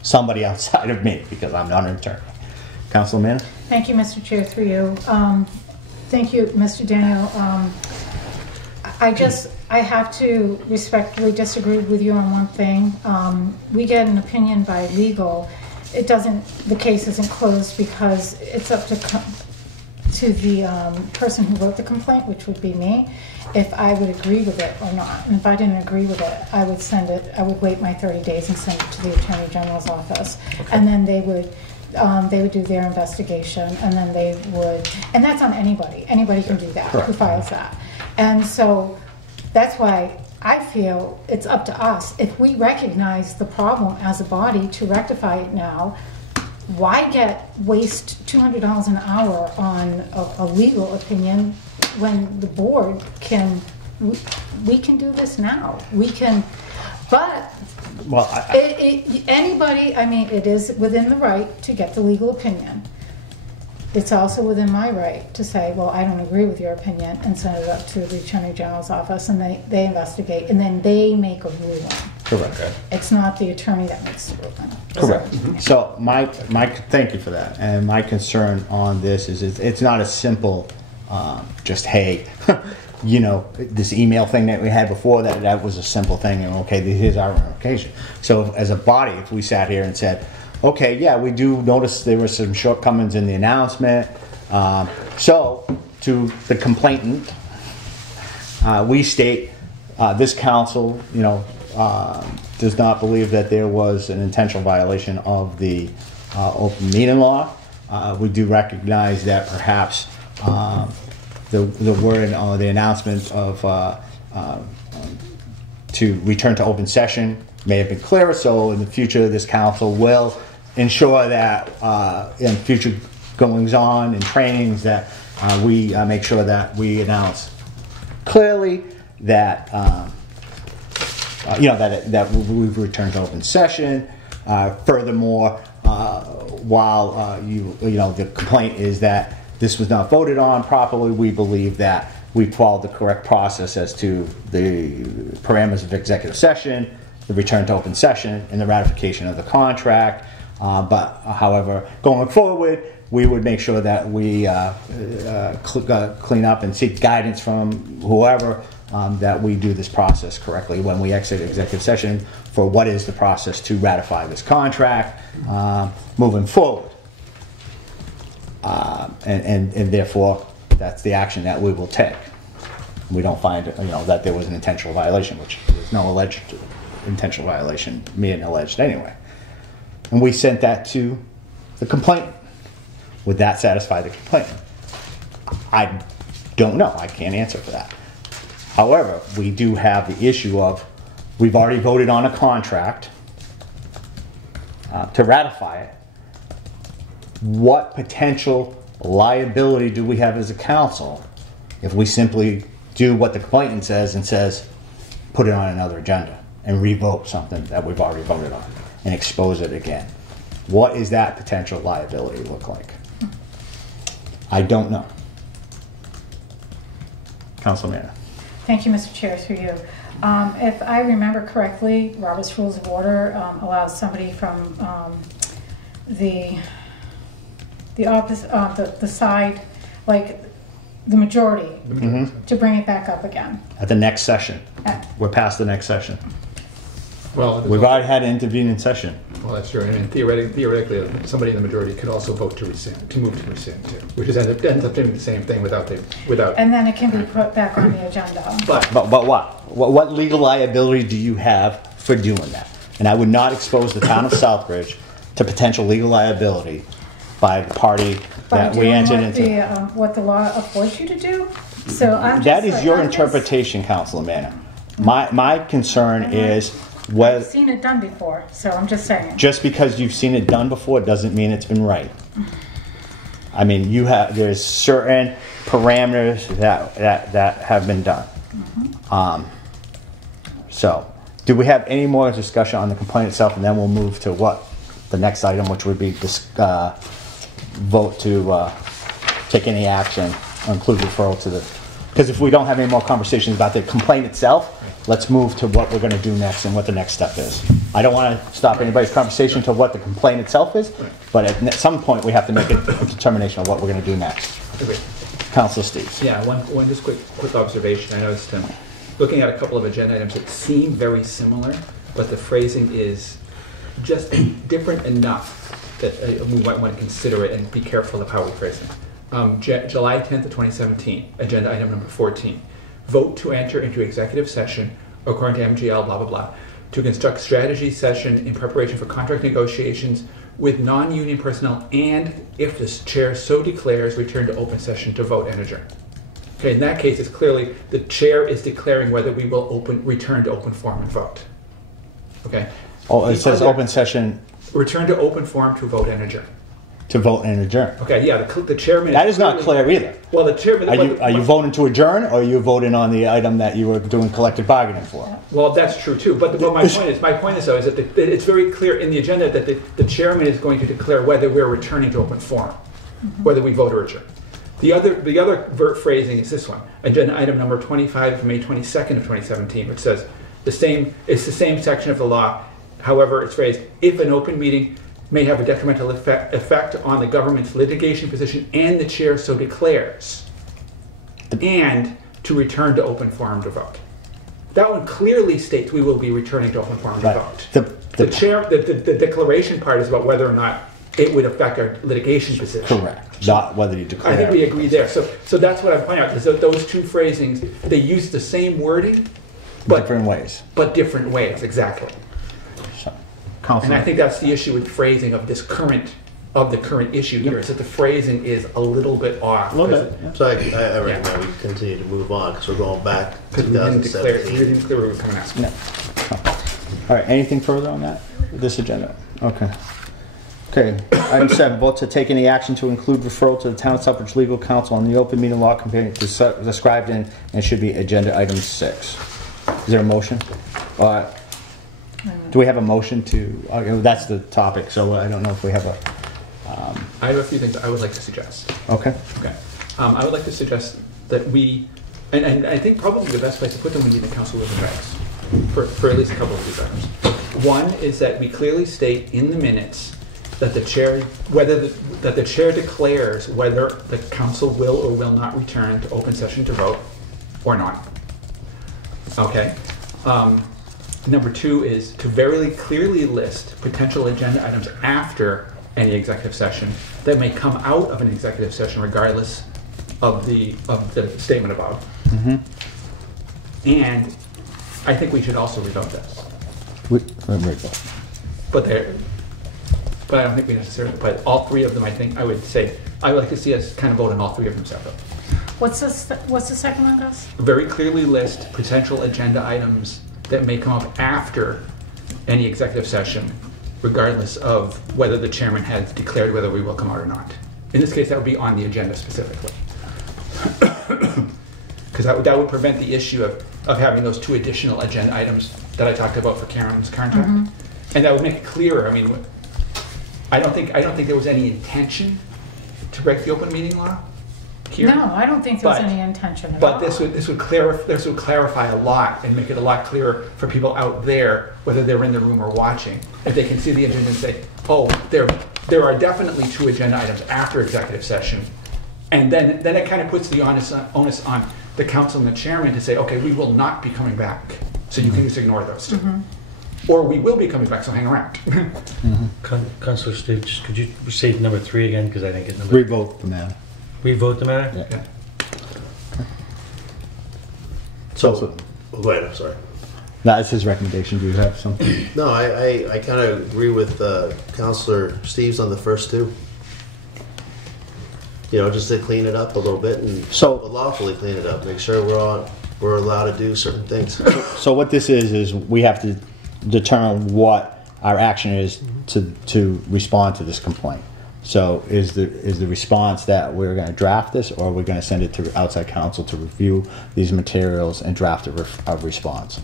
somebody outside of me, because I'm not an attorney. Councilman? Thank you, Mr. Chair, through you. Thank you, Mr. Daniel. I have to respectfully disagree with you on one thing. We get an opinion by legal. The case isn't closed because it's up to the person who wrote the complaint, which would be me, if I would agree with it or not. And if I didn't agree with it, I would wait my 30 days and send it to the Attorney General's office. Okay. And then they would do their investigation, and then and that's on anybody. Anybody can do that. Correct. Who files that. And so that's why I feel it's up to us. If we recognize the problem as a body to rectify it now, why waste $200 an hour on a legal opinion when the board we can do this now. We can, but well, anybody, I mean, it is within the right to get the legal opinion. It's also within my right to say, well, I don't agree with your opinion, and send it up to the Attorney General's office, and they investigate, and then they make a ruling. Correct. It's not the attorney that makes the ruling. Correct. So my thank you for that. And my concern on this is it's not a simple just, hey, you know, this email thing that we had before, that was a simple thing, and okay, here's our ramification. So as a body, if we sat here and said, okay, yeah, we do notice there were some shortcomings in the announcement. So, to the complainant, we state this council, you know, does not believe that there was an intentional violation of the open meeting law. We do recognize that perhaps the word or the announcement of to return to open session may have been clearer. So in the future, this council will ensure that in future goings on and trainings that we make sure that we announce clearly that you know, that we've returned to open session. Furthermore, while you know, the complaint is that this was not voted on properly, we believe that we followed the correct process as to the parameters of executive session, the return to open session, and the ratification of the contract. But however, going forward, we would make sure that we clean up and seek guidance from whoever that we do this process correctly when we exit executive session for what is the process to ratify this contract moving forward. And therefore, that's the action that we will take. We don't find, you know, that there was an intentional violation, which there's no alleged intentional violation being alleged anyway. And we sent that to the complainant. Would that satisfy the complainant? I don't know. I can't answer for that. However, we do have the issue of we've already voted on a contract to ratify it. What potential liability do we have as a council if we simply do what the complainant says and says, put it on another agenda and revote something that we've already voted on and expose it again? What is that potential liability look like? I don't know. Councilman. Thank you, Mr. Chair, through you. If I remember correctly, Robert's Rules of Order allows somebody from the opposite, the side, like the majority, to bring it back up again. At the next session. We're past the next session. Well, we've already had an intervening session. Well, that's true. I mean, theoretically, somebody in the majority could also vote to rescind, to move to rescind too, which ends up doing the same thing without. And then it can be put back on the agenda. But what legal liability do you have for doing that? And I would not expose the town of Southbridge to potential legal liability by the party By that we doing entered what into. what the law affords you to do. So I'm just That is like- your I'm just- interpretation, Councilor Manna. My concern is whether, I've seen it done before, so I'm just saying. just because you've seen it done before doesn't mean it's been right. I mean, there's certain parameters that have been done. So, do we have any more discussion on the complaint itself, and then we'll move to what the next item, which would be vote to take any action or include referral to the. Because if we don't have any more conversations about the complaint itself, let's move to what we're going to do next and what the next step is. I don't want to stop anybody's conversation to what the complaint itself is, but at some point we have to make a determination of what we're going to do next. Okay. Councilor Steves. Yeah, one just quick observation. I noticed looking at a couple of agenda items that seem very similar, but the phrasing is just different enough that we might want to consider it and be careful of how we phrase it. July 10th of 2017, agenda item number 14. Vote to enter into executive session according to MGL, blah, blah, blah, to construct strategy session in preparation for contract negotiations with non-union personnel, and if the chair so declares, return to open session to vote and adjourn. Okay, in that case, it's clearly the chair is declaring whether we will return to open forum and vote. Okay. Oh, it says open session Return to open forum to vote and adjourn. to vote and adjourn. Okay, yeah, the chairman. That is not clear either. Well, the chairman. Are you voting to adjourn, or are you voting on the item that you were doing collective bargaining for? Well, that's true too. But my point is though, is that it's very clear in the agenda that the chairman is going to declare whether we're returning to open forum, whether we vote or adjourn. The other phrasing is this one, agenda item number 25 from May 22nd of 2017, which says it's the same section of the law. However, it's phrased, if an open meeting may have a detrimental effect on the government's litigation position and the chair so declares, and to return to open forum to vote. That one clearly states we will be returning to open forum to vote. The declaration part is about whether or not it would affect our litigation position. Correct. Not whether you declare. I think we agree there. So that's what I'm pointing out, is that those two phrasings, they use the same wording, but different ways. But different ways, exactly. And I think that's the issue with phrasing of the current issue here, is that the phrasing is a little bit off. A little bit. Yeah. So I recommend we continue to move on, because we're going back to Because we didn't 2017. declare we were coming out. No. All right. Anything further on that? This agenda. Okay. Okay. Item 7. Vote to take any action to include referral to the Town of Southbridge Legal Counsel on the open meeting law described in, and should be agenda item 6. Is there a motion? Do we have a motion to? That's the topic. So I don't know if we have a. I have a few things I would like to suggest. Okay. Okay. I would like to suggest that we, and I think probably the best place to put them would be the council living regs for at least a couple of these items. One is that we clearly state in the minutes that the chair, that the chair declares whether the council will or will not return to open session to vote or not. Okay. Number 2 is to very clearly list potential agenda items after any executive session that may come out of an executive session regardless of the statement above. And I think we should also revote this. But I don't think we necessarily, but all 3 of them, I think, I would like to see us kind of vote on all 3 of them separately. What's the second one, Gus? Very clearly list potential agenda items that may come up after any executive session, regardless of whether the chairman has declared whether we will come out or not. In this case, that would be on the agenda specifically. Because that would prevent the issue of having those 2 additional agenda items that I talked about for Karen's contract. And that would make it clearer. I mean, I don't think there was any intention to break the open meeting law here. No, I don't think there was any intention at all. But this would clarify a lot and make it a lot clearer for people out there, whether they're in the room or watching, if they can see the agenda and say, oh, there are definitely 2 agenda items after executive session. And then it kind of puts the onus on the council and the chairman to say, okay, we will not be coming back, so you can just ignore those 2. Or we will be coming back, so hang around. Councilor Steves, could you say number 3 again, because I didn't get number. Revote the matter. Revote the matter? Yeah. So, go ahead, I'm sorry. That's his recommendation. Do you have something? No, I kind of agree with Counselor Steves on the first two. You know, just to clean it up a little bit and So- lawfully clean it up. Make sure we're allowed to do certain things. So what this is we have to determine what our action is to respond to this complaint. So is the response that we're going to draft this, or are we going to send it to outside counsel to review these materials and draft a response?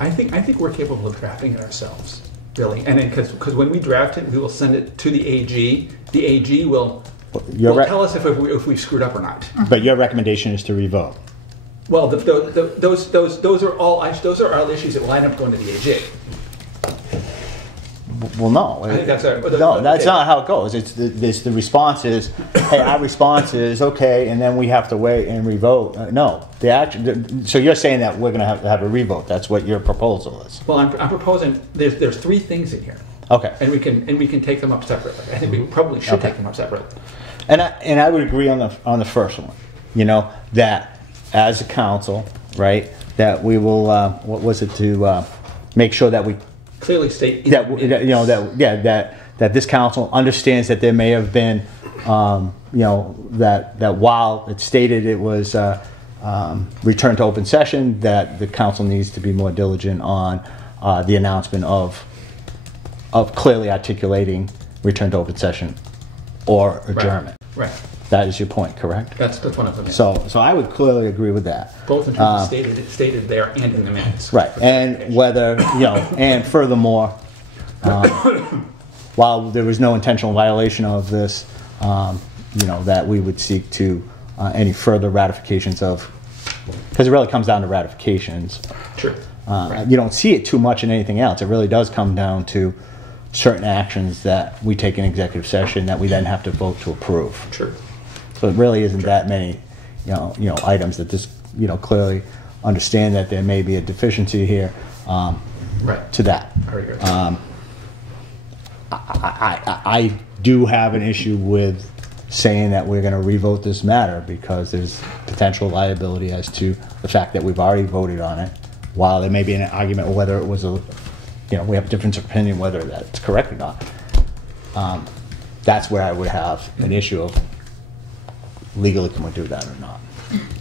I think we're capable of drafting it ourselves, really. And then because when we draft it, we will send it to the AG. The AG will tell us if we screwed up or not. But your recommendation is to revote. Well, those are all issues that will end up going to the AG. Well, no. I think that's That's not how it goes. It's the response is, hey, our response is okay, and then we have to wait and revote. No, the action. So you're saying that we're going to have a revote. That's what your proposal is. Well, I'm proposing there's three things in here. Okay. And we can take them up separately. I think we probably should take them up separately. And I would agree on the first one. You know, that as a council, right, that we will to make sure that we Clearly state that this council understands that there may have been that while it stated it was returned to open session, that the council needs to be more diligent on the announcement of clearly articulating return to open session or adjournment. Right. That is your point, correct? That's one of them. Yeah. So I would clearly agree with that. Both in terms of stated there and in the minutes. Right, and whether, and furthermore, while there was no intentional violation of this, that we would seek to any further ratifications of, because it really comes down to ratifications. True. Right. You don't see it too much in anything else. It really does come down to certain actions that we take in executive session that we then have to vote to approve. True. So it really isn't that many, items that just, clearly understand that there may be a deficiency here. Right. To that. Very good. I do have an issue with saying that we're going to revote this matter because there's potential liability as to the fact that we've already voted on it. While there may be an argument whether it was we have a difference of opinion whether that's correct or not. That's where I would have an issue of legally can we do that or not.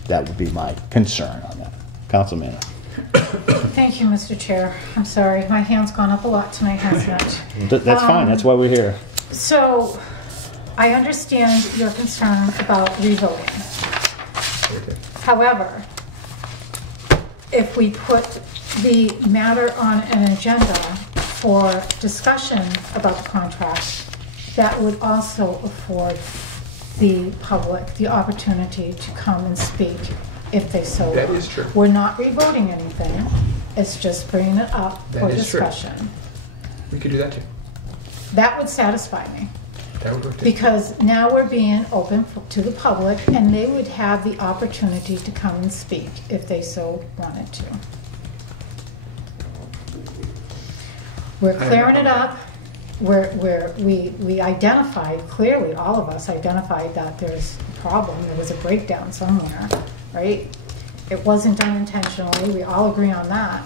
That would be my concern on that. Councilman. Thank you, Mr. Chair. I'm sorry, my hand's gone up a lot tonight, hasn't it? That's fine. That's why we're here. So, I understand your concern about revoting. However, if we put the matter on an agenda for discussion about the contract, that would also afford the public the opportunity to come and speak if they so want. That is true. We're not revoting anything. It's just bringing it up That for is true. discussion. We could do that too. That would satisfy me. That would work too. Because now we're being open to the public, and they would have the opportunity to come and speak if they so wanted to. We're clearing it up. We identified, clearly all of us identified that there's a problem, there was a breakdown somewhere, right? It wasn't done intentionally, we all agree on that.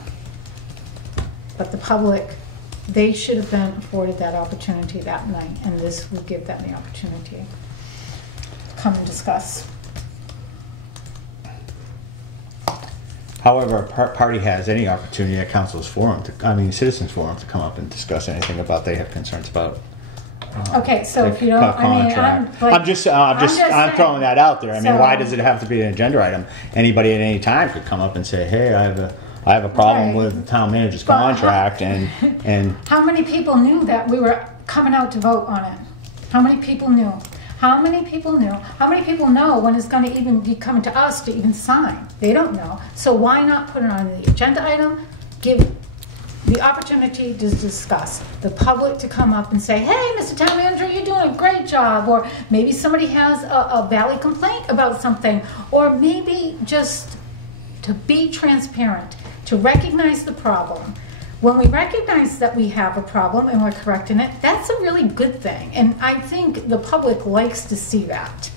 But the public, they should have been afforded that opportunity that night, and this would give them the opportunity to come and discuss. However, a party has any opportunity at council's forum, citizens forum, to come up and discuss anything about they have concerns about. Okay, so if you don't, Contract. I'm I'm throwing that out there. So- Why does it have to be an agenda item? Anybody at any time could come up and say, "Hey, I have a problem Right. with the town manager's But contract," and How many people knew that we were coming out to vote on it? How many people knew? How many people knew? How many people know when it's going to even be coming to us to even sign? They don't know. So why not put it on the agenda item? Give the opportunity to discuss. The public to come up and say, hey, Mr. Town Manager, you're doing a great job. Or maybe somebody has a valid complaint about something. Or maybe just to be transparent, to recognize the problem. When we recognize that we have a problem and we're correcting it, that's a really good thing. And I think the public likes to see that.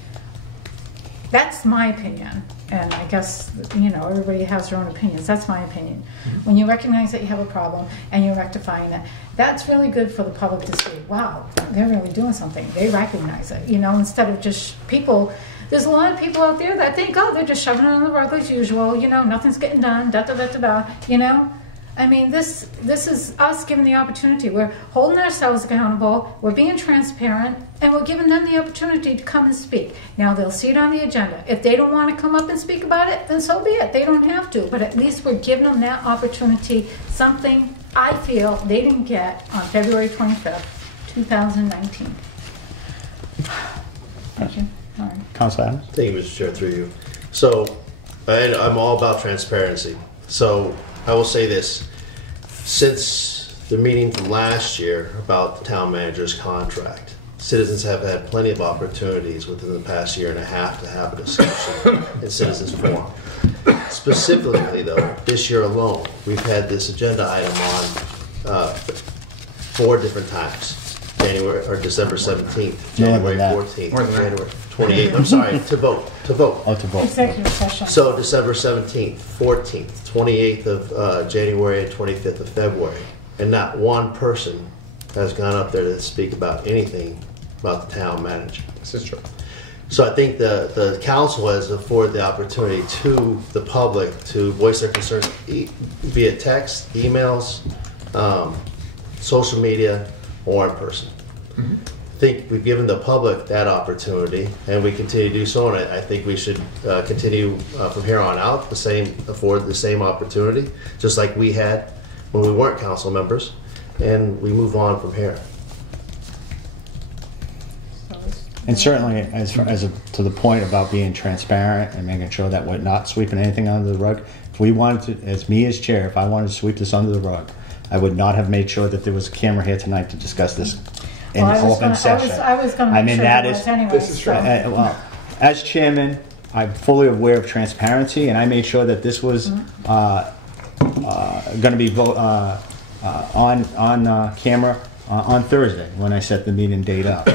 That's my opinion. and I guess, you know, everybody has their own opinions. That's my opinion. When you recognize that you have a problem and you're rectifying it, that's really good for the public to see, wow, they're really doing something. They recognize it, you know, instead of just people. There's a lot of people out there that think, oh, they're just shoving it on the rug as usual, you know, nothing's getting done, da-da-da-da-da, you know? I mean, this is us giving the opportunity. We're holding ourselves accountable, we're being transparent, and we're giving them the opportunity to come and speak. Now, they'll see it on the agenda. If they don't want to come up and speak about it, then so be it. They don't have to, but at least we're giving them that opportunity, something I feel they didn't get on February 25th, 2019. Thank you. All right. Council Adams? Thank you, Mr. Chair, through you. So, and I'm all about transparency. So, I will say this. Since the meeting from last year about the town manager's contract, citizens have had plenty of opportunities within the past year and a half to have a discussion in citizens forum. Specifically, though, this year alone, we've had this agenda item on 4 different times. January or December 17th, January 14th, January 28th. I'm sorry, to vote. Oh, to vote. Executive session. So December 17th, 14th, 28th of January, and 25th of February, and not one person has gone up there to speak about anything about the town manager. This is true. So I think the council has afforded the opportunity to the public to voice their concerns via text, emails, social media, or in person. I think we've given the public that opportunity, and we continue to do so. And I think we should continue from here on out afford the same opportunity, just like we had when we weren't council members, and we move on from here. And certainly, to the point about being transparent and making sure that we're not sweeping anything under the rug, if we wanted to, as chair, if I wanted to sweep this under the rug, I would not have made sure that there was a camera here tonight to discuss this in open session. I was going to make sure there was anyway. This is true. Well, as chairman, I'm fully aware of transparency, and I made sure that this was going to be on camera on Thursday when I set the meeting date up.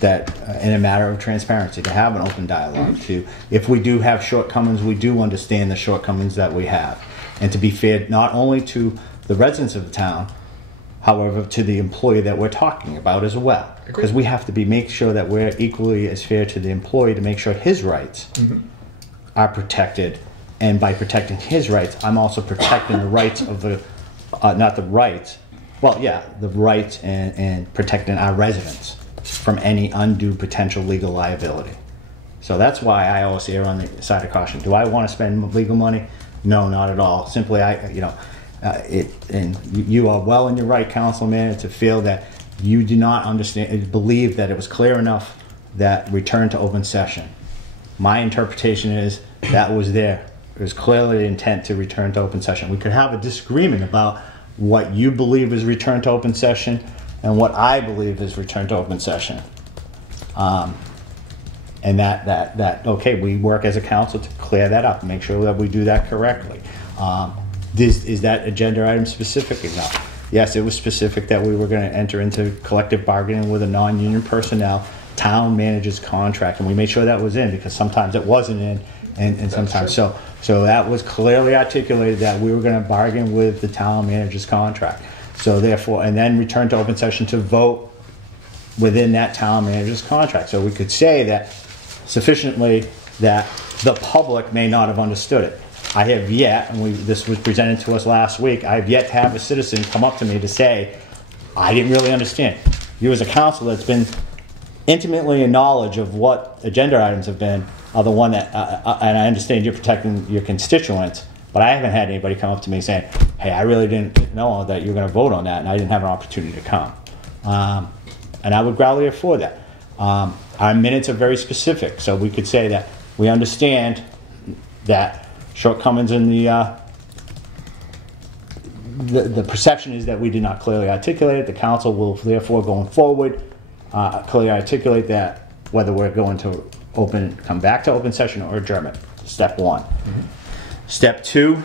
That in a matter of transparency, to have an open dialogue, to if we do have shortcomings, we do understand the shortcomings that we have, and to be fair not only to the residents of the town, however, to the employee that we're talking about as well, because we have to make sure that we're equally as fair to the employee to make sure his rights are protected, and by protecting his rights, I'm also protecting the rights of the the rights and protecting our residents from any undue potential legal liability. So that's why I always err on the side of caution. Do I want to spend legal money? No, not at all. Simply, and you are well in your right, Councilman, to feel that you do not believe that it was clear enough that return to open session. My interpretation is that was there. It was clearly intent to return to open session. We could have a disagreement about what you believe is return to open session and what I believe is return to open session. And okay, we work as a council to clear that up, make sure that we do that correctly. Is that agenda item specific enough? Yes, it was specific that we were going to enter into collective bargaining with a non-union personnel town manager's contract, and we made sure that was in, because sometimes it wasn't in, and sometimes so that was clearly articulated that we were going to bargain with the town manager's contract. So therefore, and then return to open session to vote within that town manager's contract. So we could say that sufficiently that the public may not have understood it. I have yet, and this was presented to us last week, I have yet to have a citizen come up to me to say, I didn't really understand. You as a council that's been intimately in knowledge of what agenda items have been are the one that, and I understand you're protecting your constituents, but I haven't had anybody come up to me saying, hey, I really didn't know that you were going to vote on that, and I didn't have an opportunity to come. And I would gladly afford that. Our minutes are very specific, so we could say that we understand that shortcomings in the perception is that we did not clearly articulate it. The council will therefore, going forward, clearly articulate that whether we're going to come back to open session or adjournment. Step one. Step two,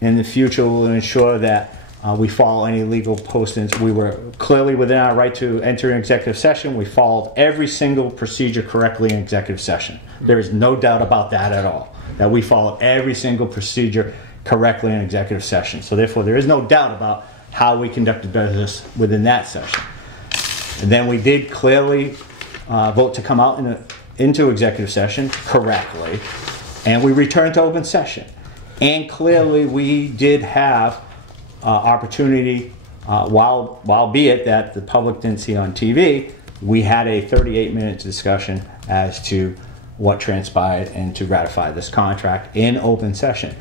in the future, we'll ensure that We follow any legal postings. We were clearly within our right to enter an executive session. We followed every single procedure correctly in executive session. There is no doubt about that at all, that we followed every single procedure correctly in executive session. So therefore, there is no doubt about how we conducted business within that session. And then we did clearly vote to come out into executive session correctly, and we returned to open session. And clearly, we did have opportunity, while be it that the public didn't see on TV, we had a 38-minute discussion as to what transpired and to ratify this contract in open session.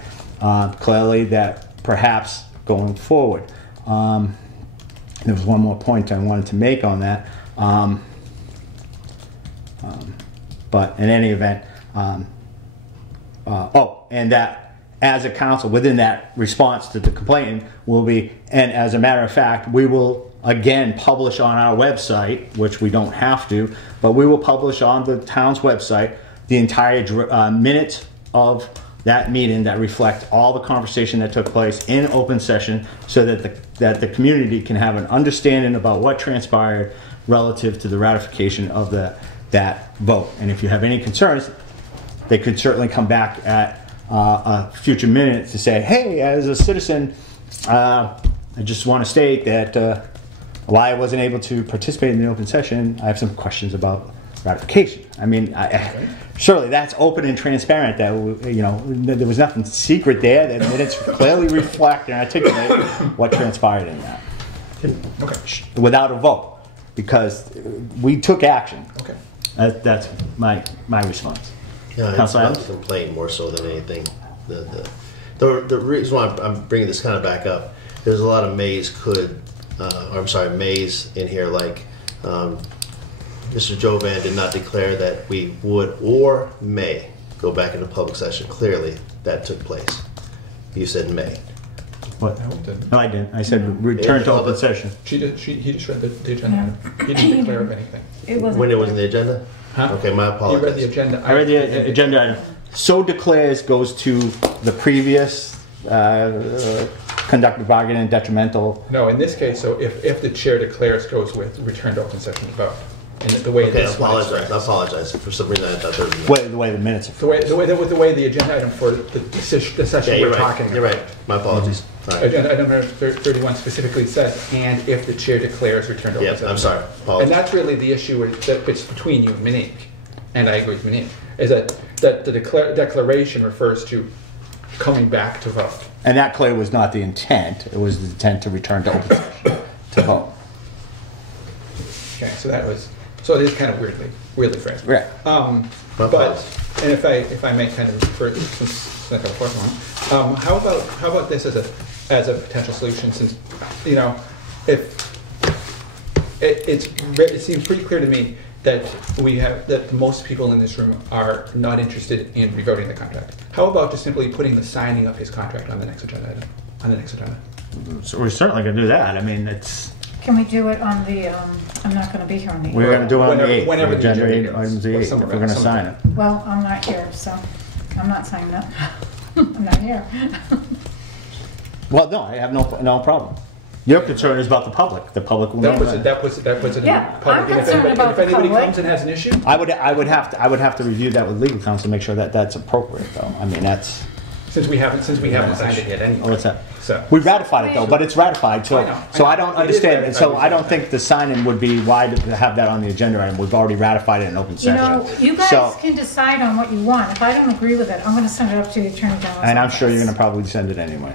Clearly, that perhaps going forward, there was one more point I wanted to make on that. But in any event, and that as a council, within that response to the complaint will be, and as a matter of fact, we will again publish on our website, which we don't have to, but we will publish on the town's website the entire minutes of that meeting that reflect all the conversation that took place in open session, so that the community can have an understanding about what transpired relative to the ratification of that vote. And if you have any concerns, they could certainly come back at a future minute to say, hey, as a citizen, I just want to state that while I wasn't able to participate in the open session, I have some questions about ratification. I mean, surely that's open and transparent. That, you know, there was nothing secret there. The minutes clearly reflect and articulate what transpired in that. Okay. Without a vote, because we took action. Okay. That's my response. Yeah, it's Councilor about Adams? the complaint more so than anything. The reason why I'm bringing this kind of back up, there's a lot of mays in here, like Mr. Jovan did not declare that we would or may go back into public session. Clearly, that took place. You said may. What? No, it didn't. No, I didn't. I said return to open session. He just read the agenda. He didn't declare anything. It wasn't. When it was in the agenda? Huh? Okay, my He read apologies. the agenda. I read the agenda item. So declares goes to the previous conducted bargaining detrimental. No, in this case, so if the chair declares, goes with return to open session to vote. And the way Okay, I this one is apologize. I phrased. apologize. For some reason, I thought there was... The way the minutes are. The way the agenda item for the session Yeah, you're we're right. talking You're about. right. My apologies. All right. Agenda item number 31 specifically says, and if the chair declares return to open Yeah, session. I'm sorry. And Apologies. that's really the issue that it's between you and Monique, and I agree with Monique, is that the declaration refers to coming back to vote. And that clearly was not the intent. It was the intent to return to open session to vote. Okay, so it is kind of weirdly phrased. Right. My But, apologies. and if I may kind of refer, since I got a fourth one, how about this as a potential solution? Since, you know, if it seems pretty clear to me that most people in this room are not interested in revoting the contract. How about just simply putting the signing of his contract on the next agenda item? So we're certainly going to do that. I mean, it's. Can we do it on the, I'm not gonna be here on the We're 8th. going to do it on the 8th. Whenever the Agenda agenda items is. the 8th, if Somewhere we're going to else, sign it. Well, I'm not here, so I'm not signing up. I'm not here. Well, no, I have no problem. Your concern is about the public. The public will know that. That puts it in Yeah, the public. I'm And if concerned about if the anybody public. comes and has an issue, I would have to review that with legal counsel to make sure that that's appropriate, though. I mean, that's. since we haven't signed it yet anyway. Oh, what's that? So. We ratified it though, but it's ratified, so I know. so I don't It is understand. ratified. So I don't think the signing would be why to have that on the agenda item. We've already ratified it in open You session. know, you guys So- can decide on what you want. If I don't agree with it, I'm gonna send it up to the Attorney General's And I'm sure you're going to office. probably send it anyway.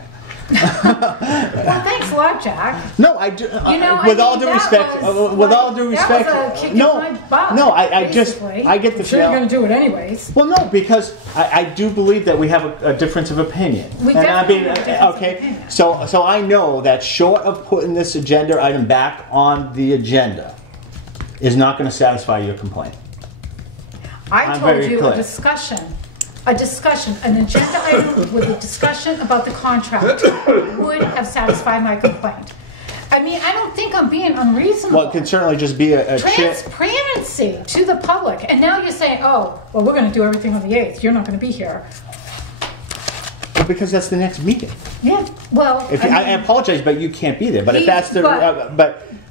Well, thanks a lot, Jack. No, I do. You know, with I all mean, due that respect, was with all like- due that respect, was a kick in no, my butt, no, I just, basically. I get the I'm sure you're feel. gonna do it anyways. Well, no, because I do believe that we have a difference of opinion. We and I definitely mean, have a difference of okay, opinion. so I know that short of putting this agenda item back on the agenda is not going to satisfy your complaint. I I'm told very you clear. a discussion, an agenda item with a discussion about the contract would have satisfied my complaint. I mean, I don't think I'm being unreasonable. Well, it can certainly just be a Transparency to the public. And now you're saying, oh, well, we're going to do everything on the 8th. You're not going to be here. because that's the next meeting. Yeah, well, If I apologize, but you can't be there. But if that's the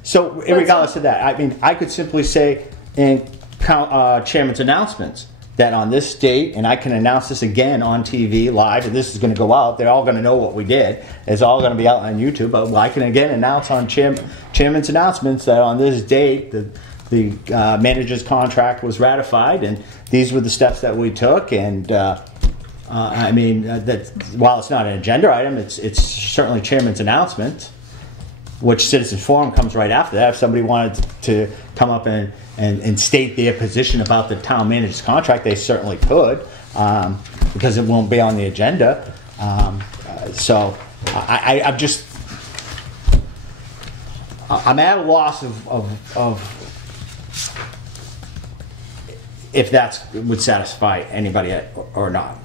so regardless of that, I mean, I could simply say in chairman's announcements that on this date, and I can announce this again on TV live, and this is going to go out. They're all going to know what we did. It's all going to be out on YouTube. But I can again announce on chairman's announcements that on this date the manager's contract was ratified, and these were the steps that we took. And I mean, that while it's not an agenda item, it's certainly chairman's announcement, which citizens forum comes right after that. If somebody wanted to come up and state their position about the town manager's contract, they certainly could, because it won't be on the agenda. So I'm at a loss of if that would satisfy anybody or not.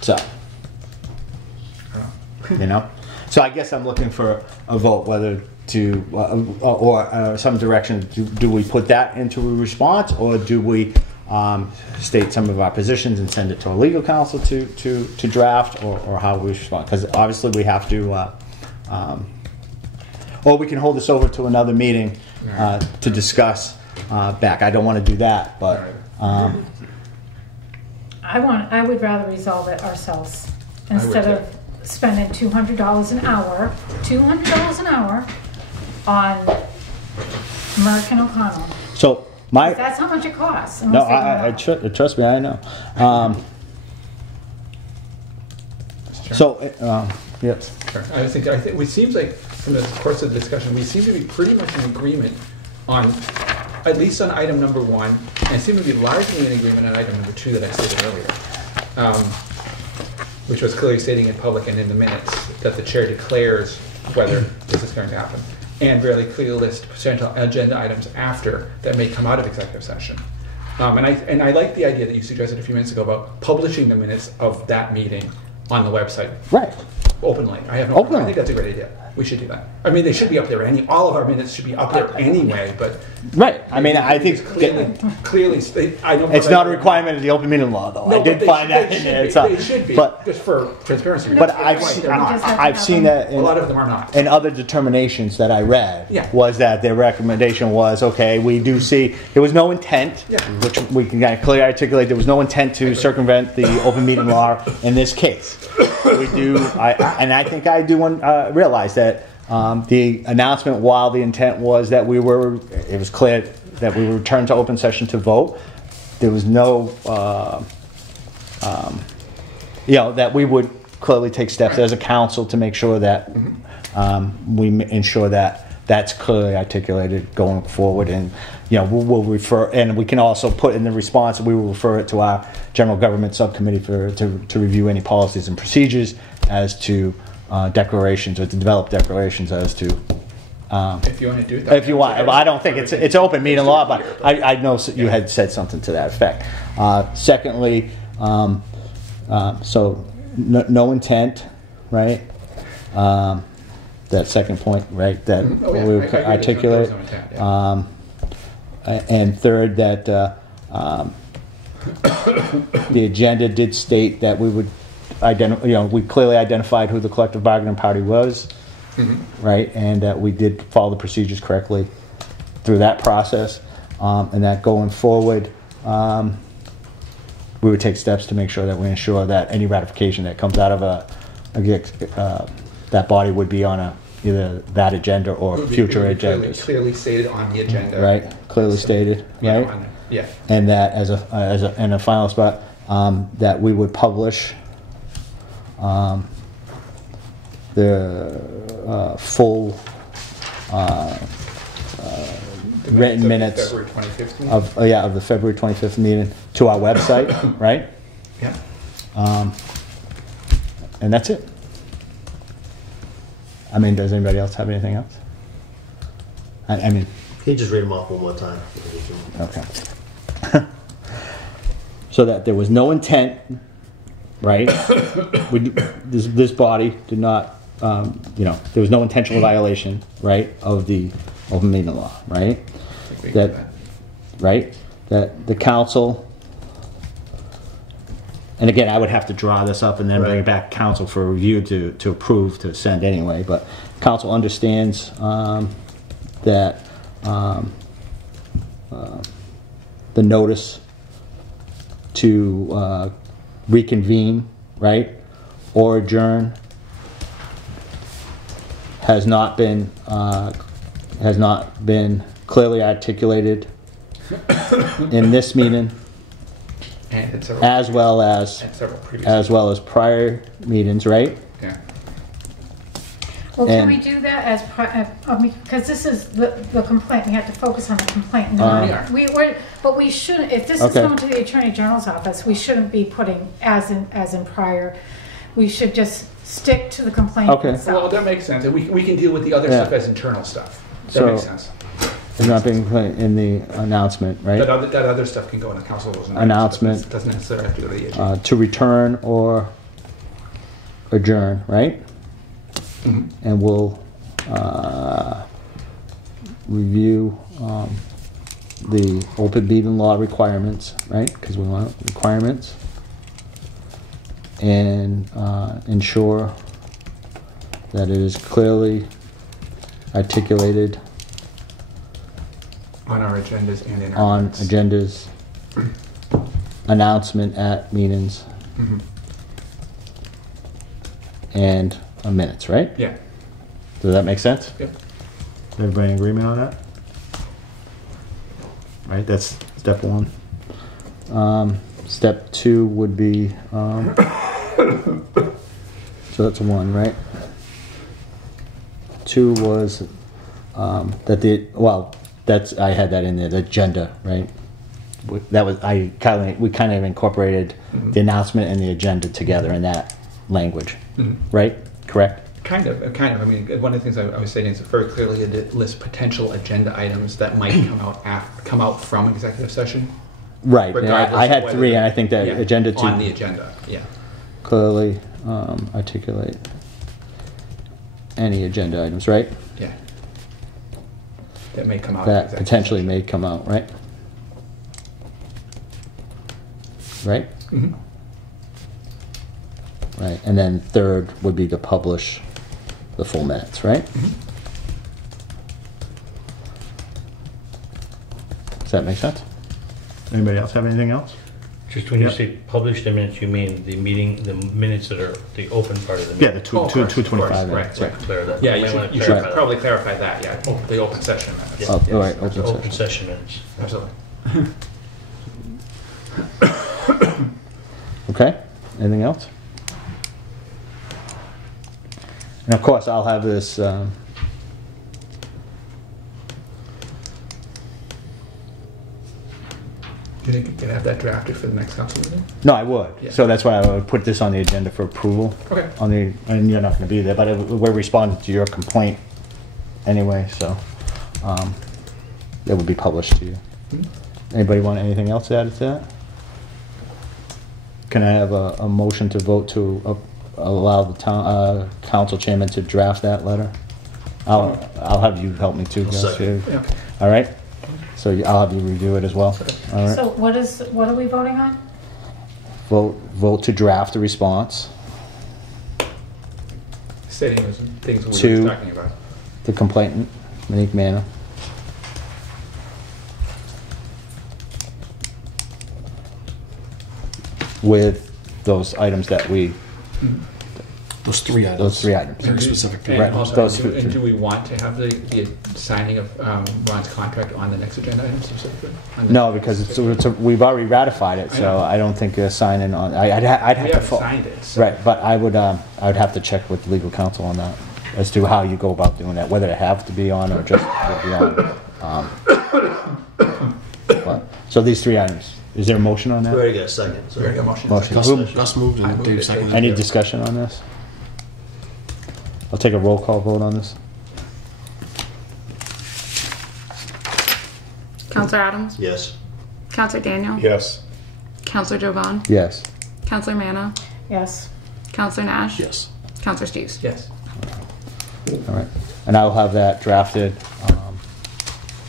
So, you know, so I guess I'm looking for a vote whether to or some direction. Do we put that into a response, or do we state some of our positions and send it to our legal counsel to draft, or how we respond? Because obviously we have to, or we can hold this over to another meeting to discuss back. I don't want to do that, but. I would rather resolve it ourselves instead of spending $200 an hour on Merck and O'Connell. So That's how much it costs. No, trust me, I know. Yes. Sure. I think it seems like from the course of the discussion, we seem to be pretty much in agreement on, at least on item number 1, and seem to be largely in agreement on item number 2 that I stated earlier, which was clearly stating in public and in the minutes that the chair declares whether this is going to happen, and really clearly list potential agenda items after that may come out of executive session. And I like the idea that you suggested a few minutes ago about publishing the minutes of that meeting on the website. Right. Openly. I think that's a great idea. We should do that. I mean, they should be up there. All of our minutes should be up there anyway. But right. I mean, I think clearly, I know it's not a requirement of the open meeting law, though. No, I did find that in there. They should be, but just for transparency. But I've seen that a lot of them are not. In other determinations that I read, was that their recommendation was, okay, we do see there was no intent, which we can clearly articulate. There was no intent to circumvent the open meeting law in this case. We do, and I think I do realize that the announcement, while the intent was that it was clear that we would return to open session to vote, there was no, that we would clearly take steps as a council to make sure that we ensure that that's clearly articulated going forward. And we'll refer, and we can also put in the response, we will refer it to our general government subcommittee to review any policies and procedures as to declarations, or to develop declarations as to. If you want to do that. If you want, I don't think it's open meeting law, but I know you had said something to that effect. Secondly, so no intent, right? That second point, right? That we would articulate. And third, that the agenda did state that we would we clearly identified who the collective bargaining party was, right? And that we did follow the procedures correctly through that process, and that going forward, we would take steps to make sure that we ensure that any ratification that comes out of that body would be on either that agenda or future agendas. Clearly stated on the agenda. Right, clearly stated, right? Yeah. And that in a final spot, that we would publish the full written minutes February 2015? of the February 25th meeting to our website, right? Yeah. And that's it. I mean, does anybody else have anything else? I mean, Can you just read them off one more time? okay. So that there was no intent, right? This body did not, there was no intentional violation, right, of the open meeting law, right? That the council and again, I would have to draw this up and then bring Right. it back to council for review to approve, to send anyway, but council understands that the notice to reconvene, right, or adjourn has not been clearly articulated in this meeting, And it's several, as well as and several previous. prior meetings, right? Yeah. Well, can And- we do that as, because this is the complaint, we have to focus on the complaint. But we shouldn't, if this is Okay. going to the Attorney General's office, we shouldn't be putting as in prior. We should just stick to the complaint Okay. Well, itself. that makes sense. And we can deal with the other Yeah. stuff as internal stuff. That So- makes sense. It's not being put in the announcement, right? That other stuff can go in the council's Announcement. Doesn't necessarily have to go to the agenda. To return or adjourn, right? Mhm. And we'll review the open meeting law requirements, right? Because we want requirements. And ensure that it is clearly articulated On our agendas and in our on minutes. agendas, announcement at meetings, Mhm. and minutes, right? Yeah. Does that make sense? Yeah. Everybody in agreement on that? Right, that's step one. Step two would be, so that's one, right? Two was I had that in there, the agenda, right? That was, we kind of incorporated the announcement and the agenda together in that language, Mhm. right? Correct? Kind of. I mean, one of the things I was saying is very clearly it lists potential agenda items that might come out from executive session. Right, Regardless I of had whether- three, and I think that yeah, agenda on the two agenda. Yeah. clearly articulate any agenda items, right? Yeah. That may come out. in That executive potentially session. may come out, right? Right? Mhm. Right, and then third would be to publish the full minutes, right? Does that make sense? Anybody else have anything else? Just when you Yeah. say publish the minutes, you mean the minutes that are the open part of the Yeah, meeting? the Oh, of course, 225 of course, minutes, right, right. Clear that. Yeah, You you might wanna should clarify that. probably clarify that. Yeah. The open session minutes. Yeah. Oh, Yes, all right, open absolutely. Open session minutes. Absolutely. Okay, anything else? And of course, I'll have this, Do you think you could have that drafted for the next council meeting? no, I would. Yeah. So that's why I would put this on the agenda for approval. Okay. And you're not gonna be there, but we're responding to your complaint anyway, so, it will be published to you. Anybody want anything else added to that? Can I have a motion to vote to allow the town, council chairman to draft that letter? I'll have you help me too, Gus, second. too. Yeah. All right? So I'll have you review it as well, all right? So what are we voting on? Vote to draft a response Stating those things we were Two. just talking about. to complainant, Monique Manor. With those items that we, Those three items. those three items. Very specific. And Right, also, those and three. do we want to have the signing of Ron's contract on the next agenda item specifically? On the- No, because we've already ratified it, I so know. I don't think signing on, I'd have We to. haven't signed it. So. Right, but I would have to check with legal counsel on that, as to how you go about doing that, whether it have to be on or just would be on. So these three items, is there a motion on We that? already got a second. So. Very good motion. Motion. Gus, Who- Gus moved I and moved Dave it. seconded. Any discussion on this? I'll take a roll call vote on this. Counselor Adams? Yes. Counselor Daniel? Yes. Counselor Jovan? Yes. Counselor Manna? Yes. Counselor Nash? Yes. Counselor Steves? Yes. All right, and I'll have that drafted.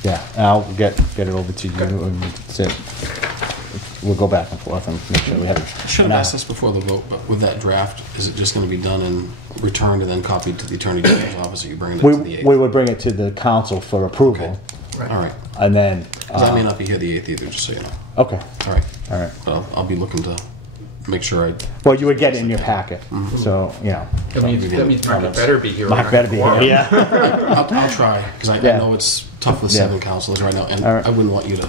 Yeah, and I'll get it over to you. And that's it. we'll go back and forth and make sure we have. I should have asked this before the vote, but with that draft, is it just going to be done and returned and then copied to the Attorney General's office? Or you bring it to the 8th? We would bring it to the council for approval, All right. and then. 'Cause I may not be here the 8th either, just so you know. Okay, All right. all right. But I'll be looking to make sure I. Well, you would get it in your packet, so, you know. That means Mark better be here. Mark better be here, yeah. I'll try, because I Yeah. know it's tough with Yeah. 7 councilors right now, and All right. I wouldn't want you to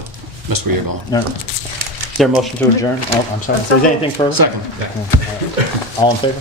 miss where you're going. All right. Is there a motion to adjourn? Oh, I'm sorry. Is there anything further? Second. All in favor?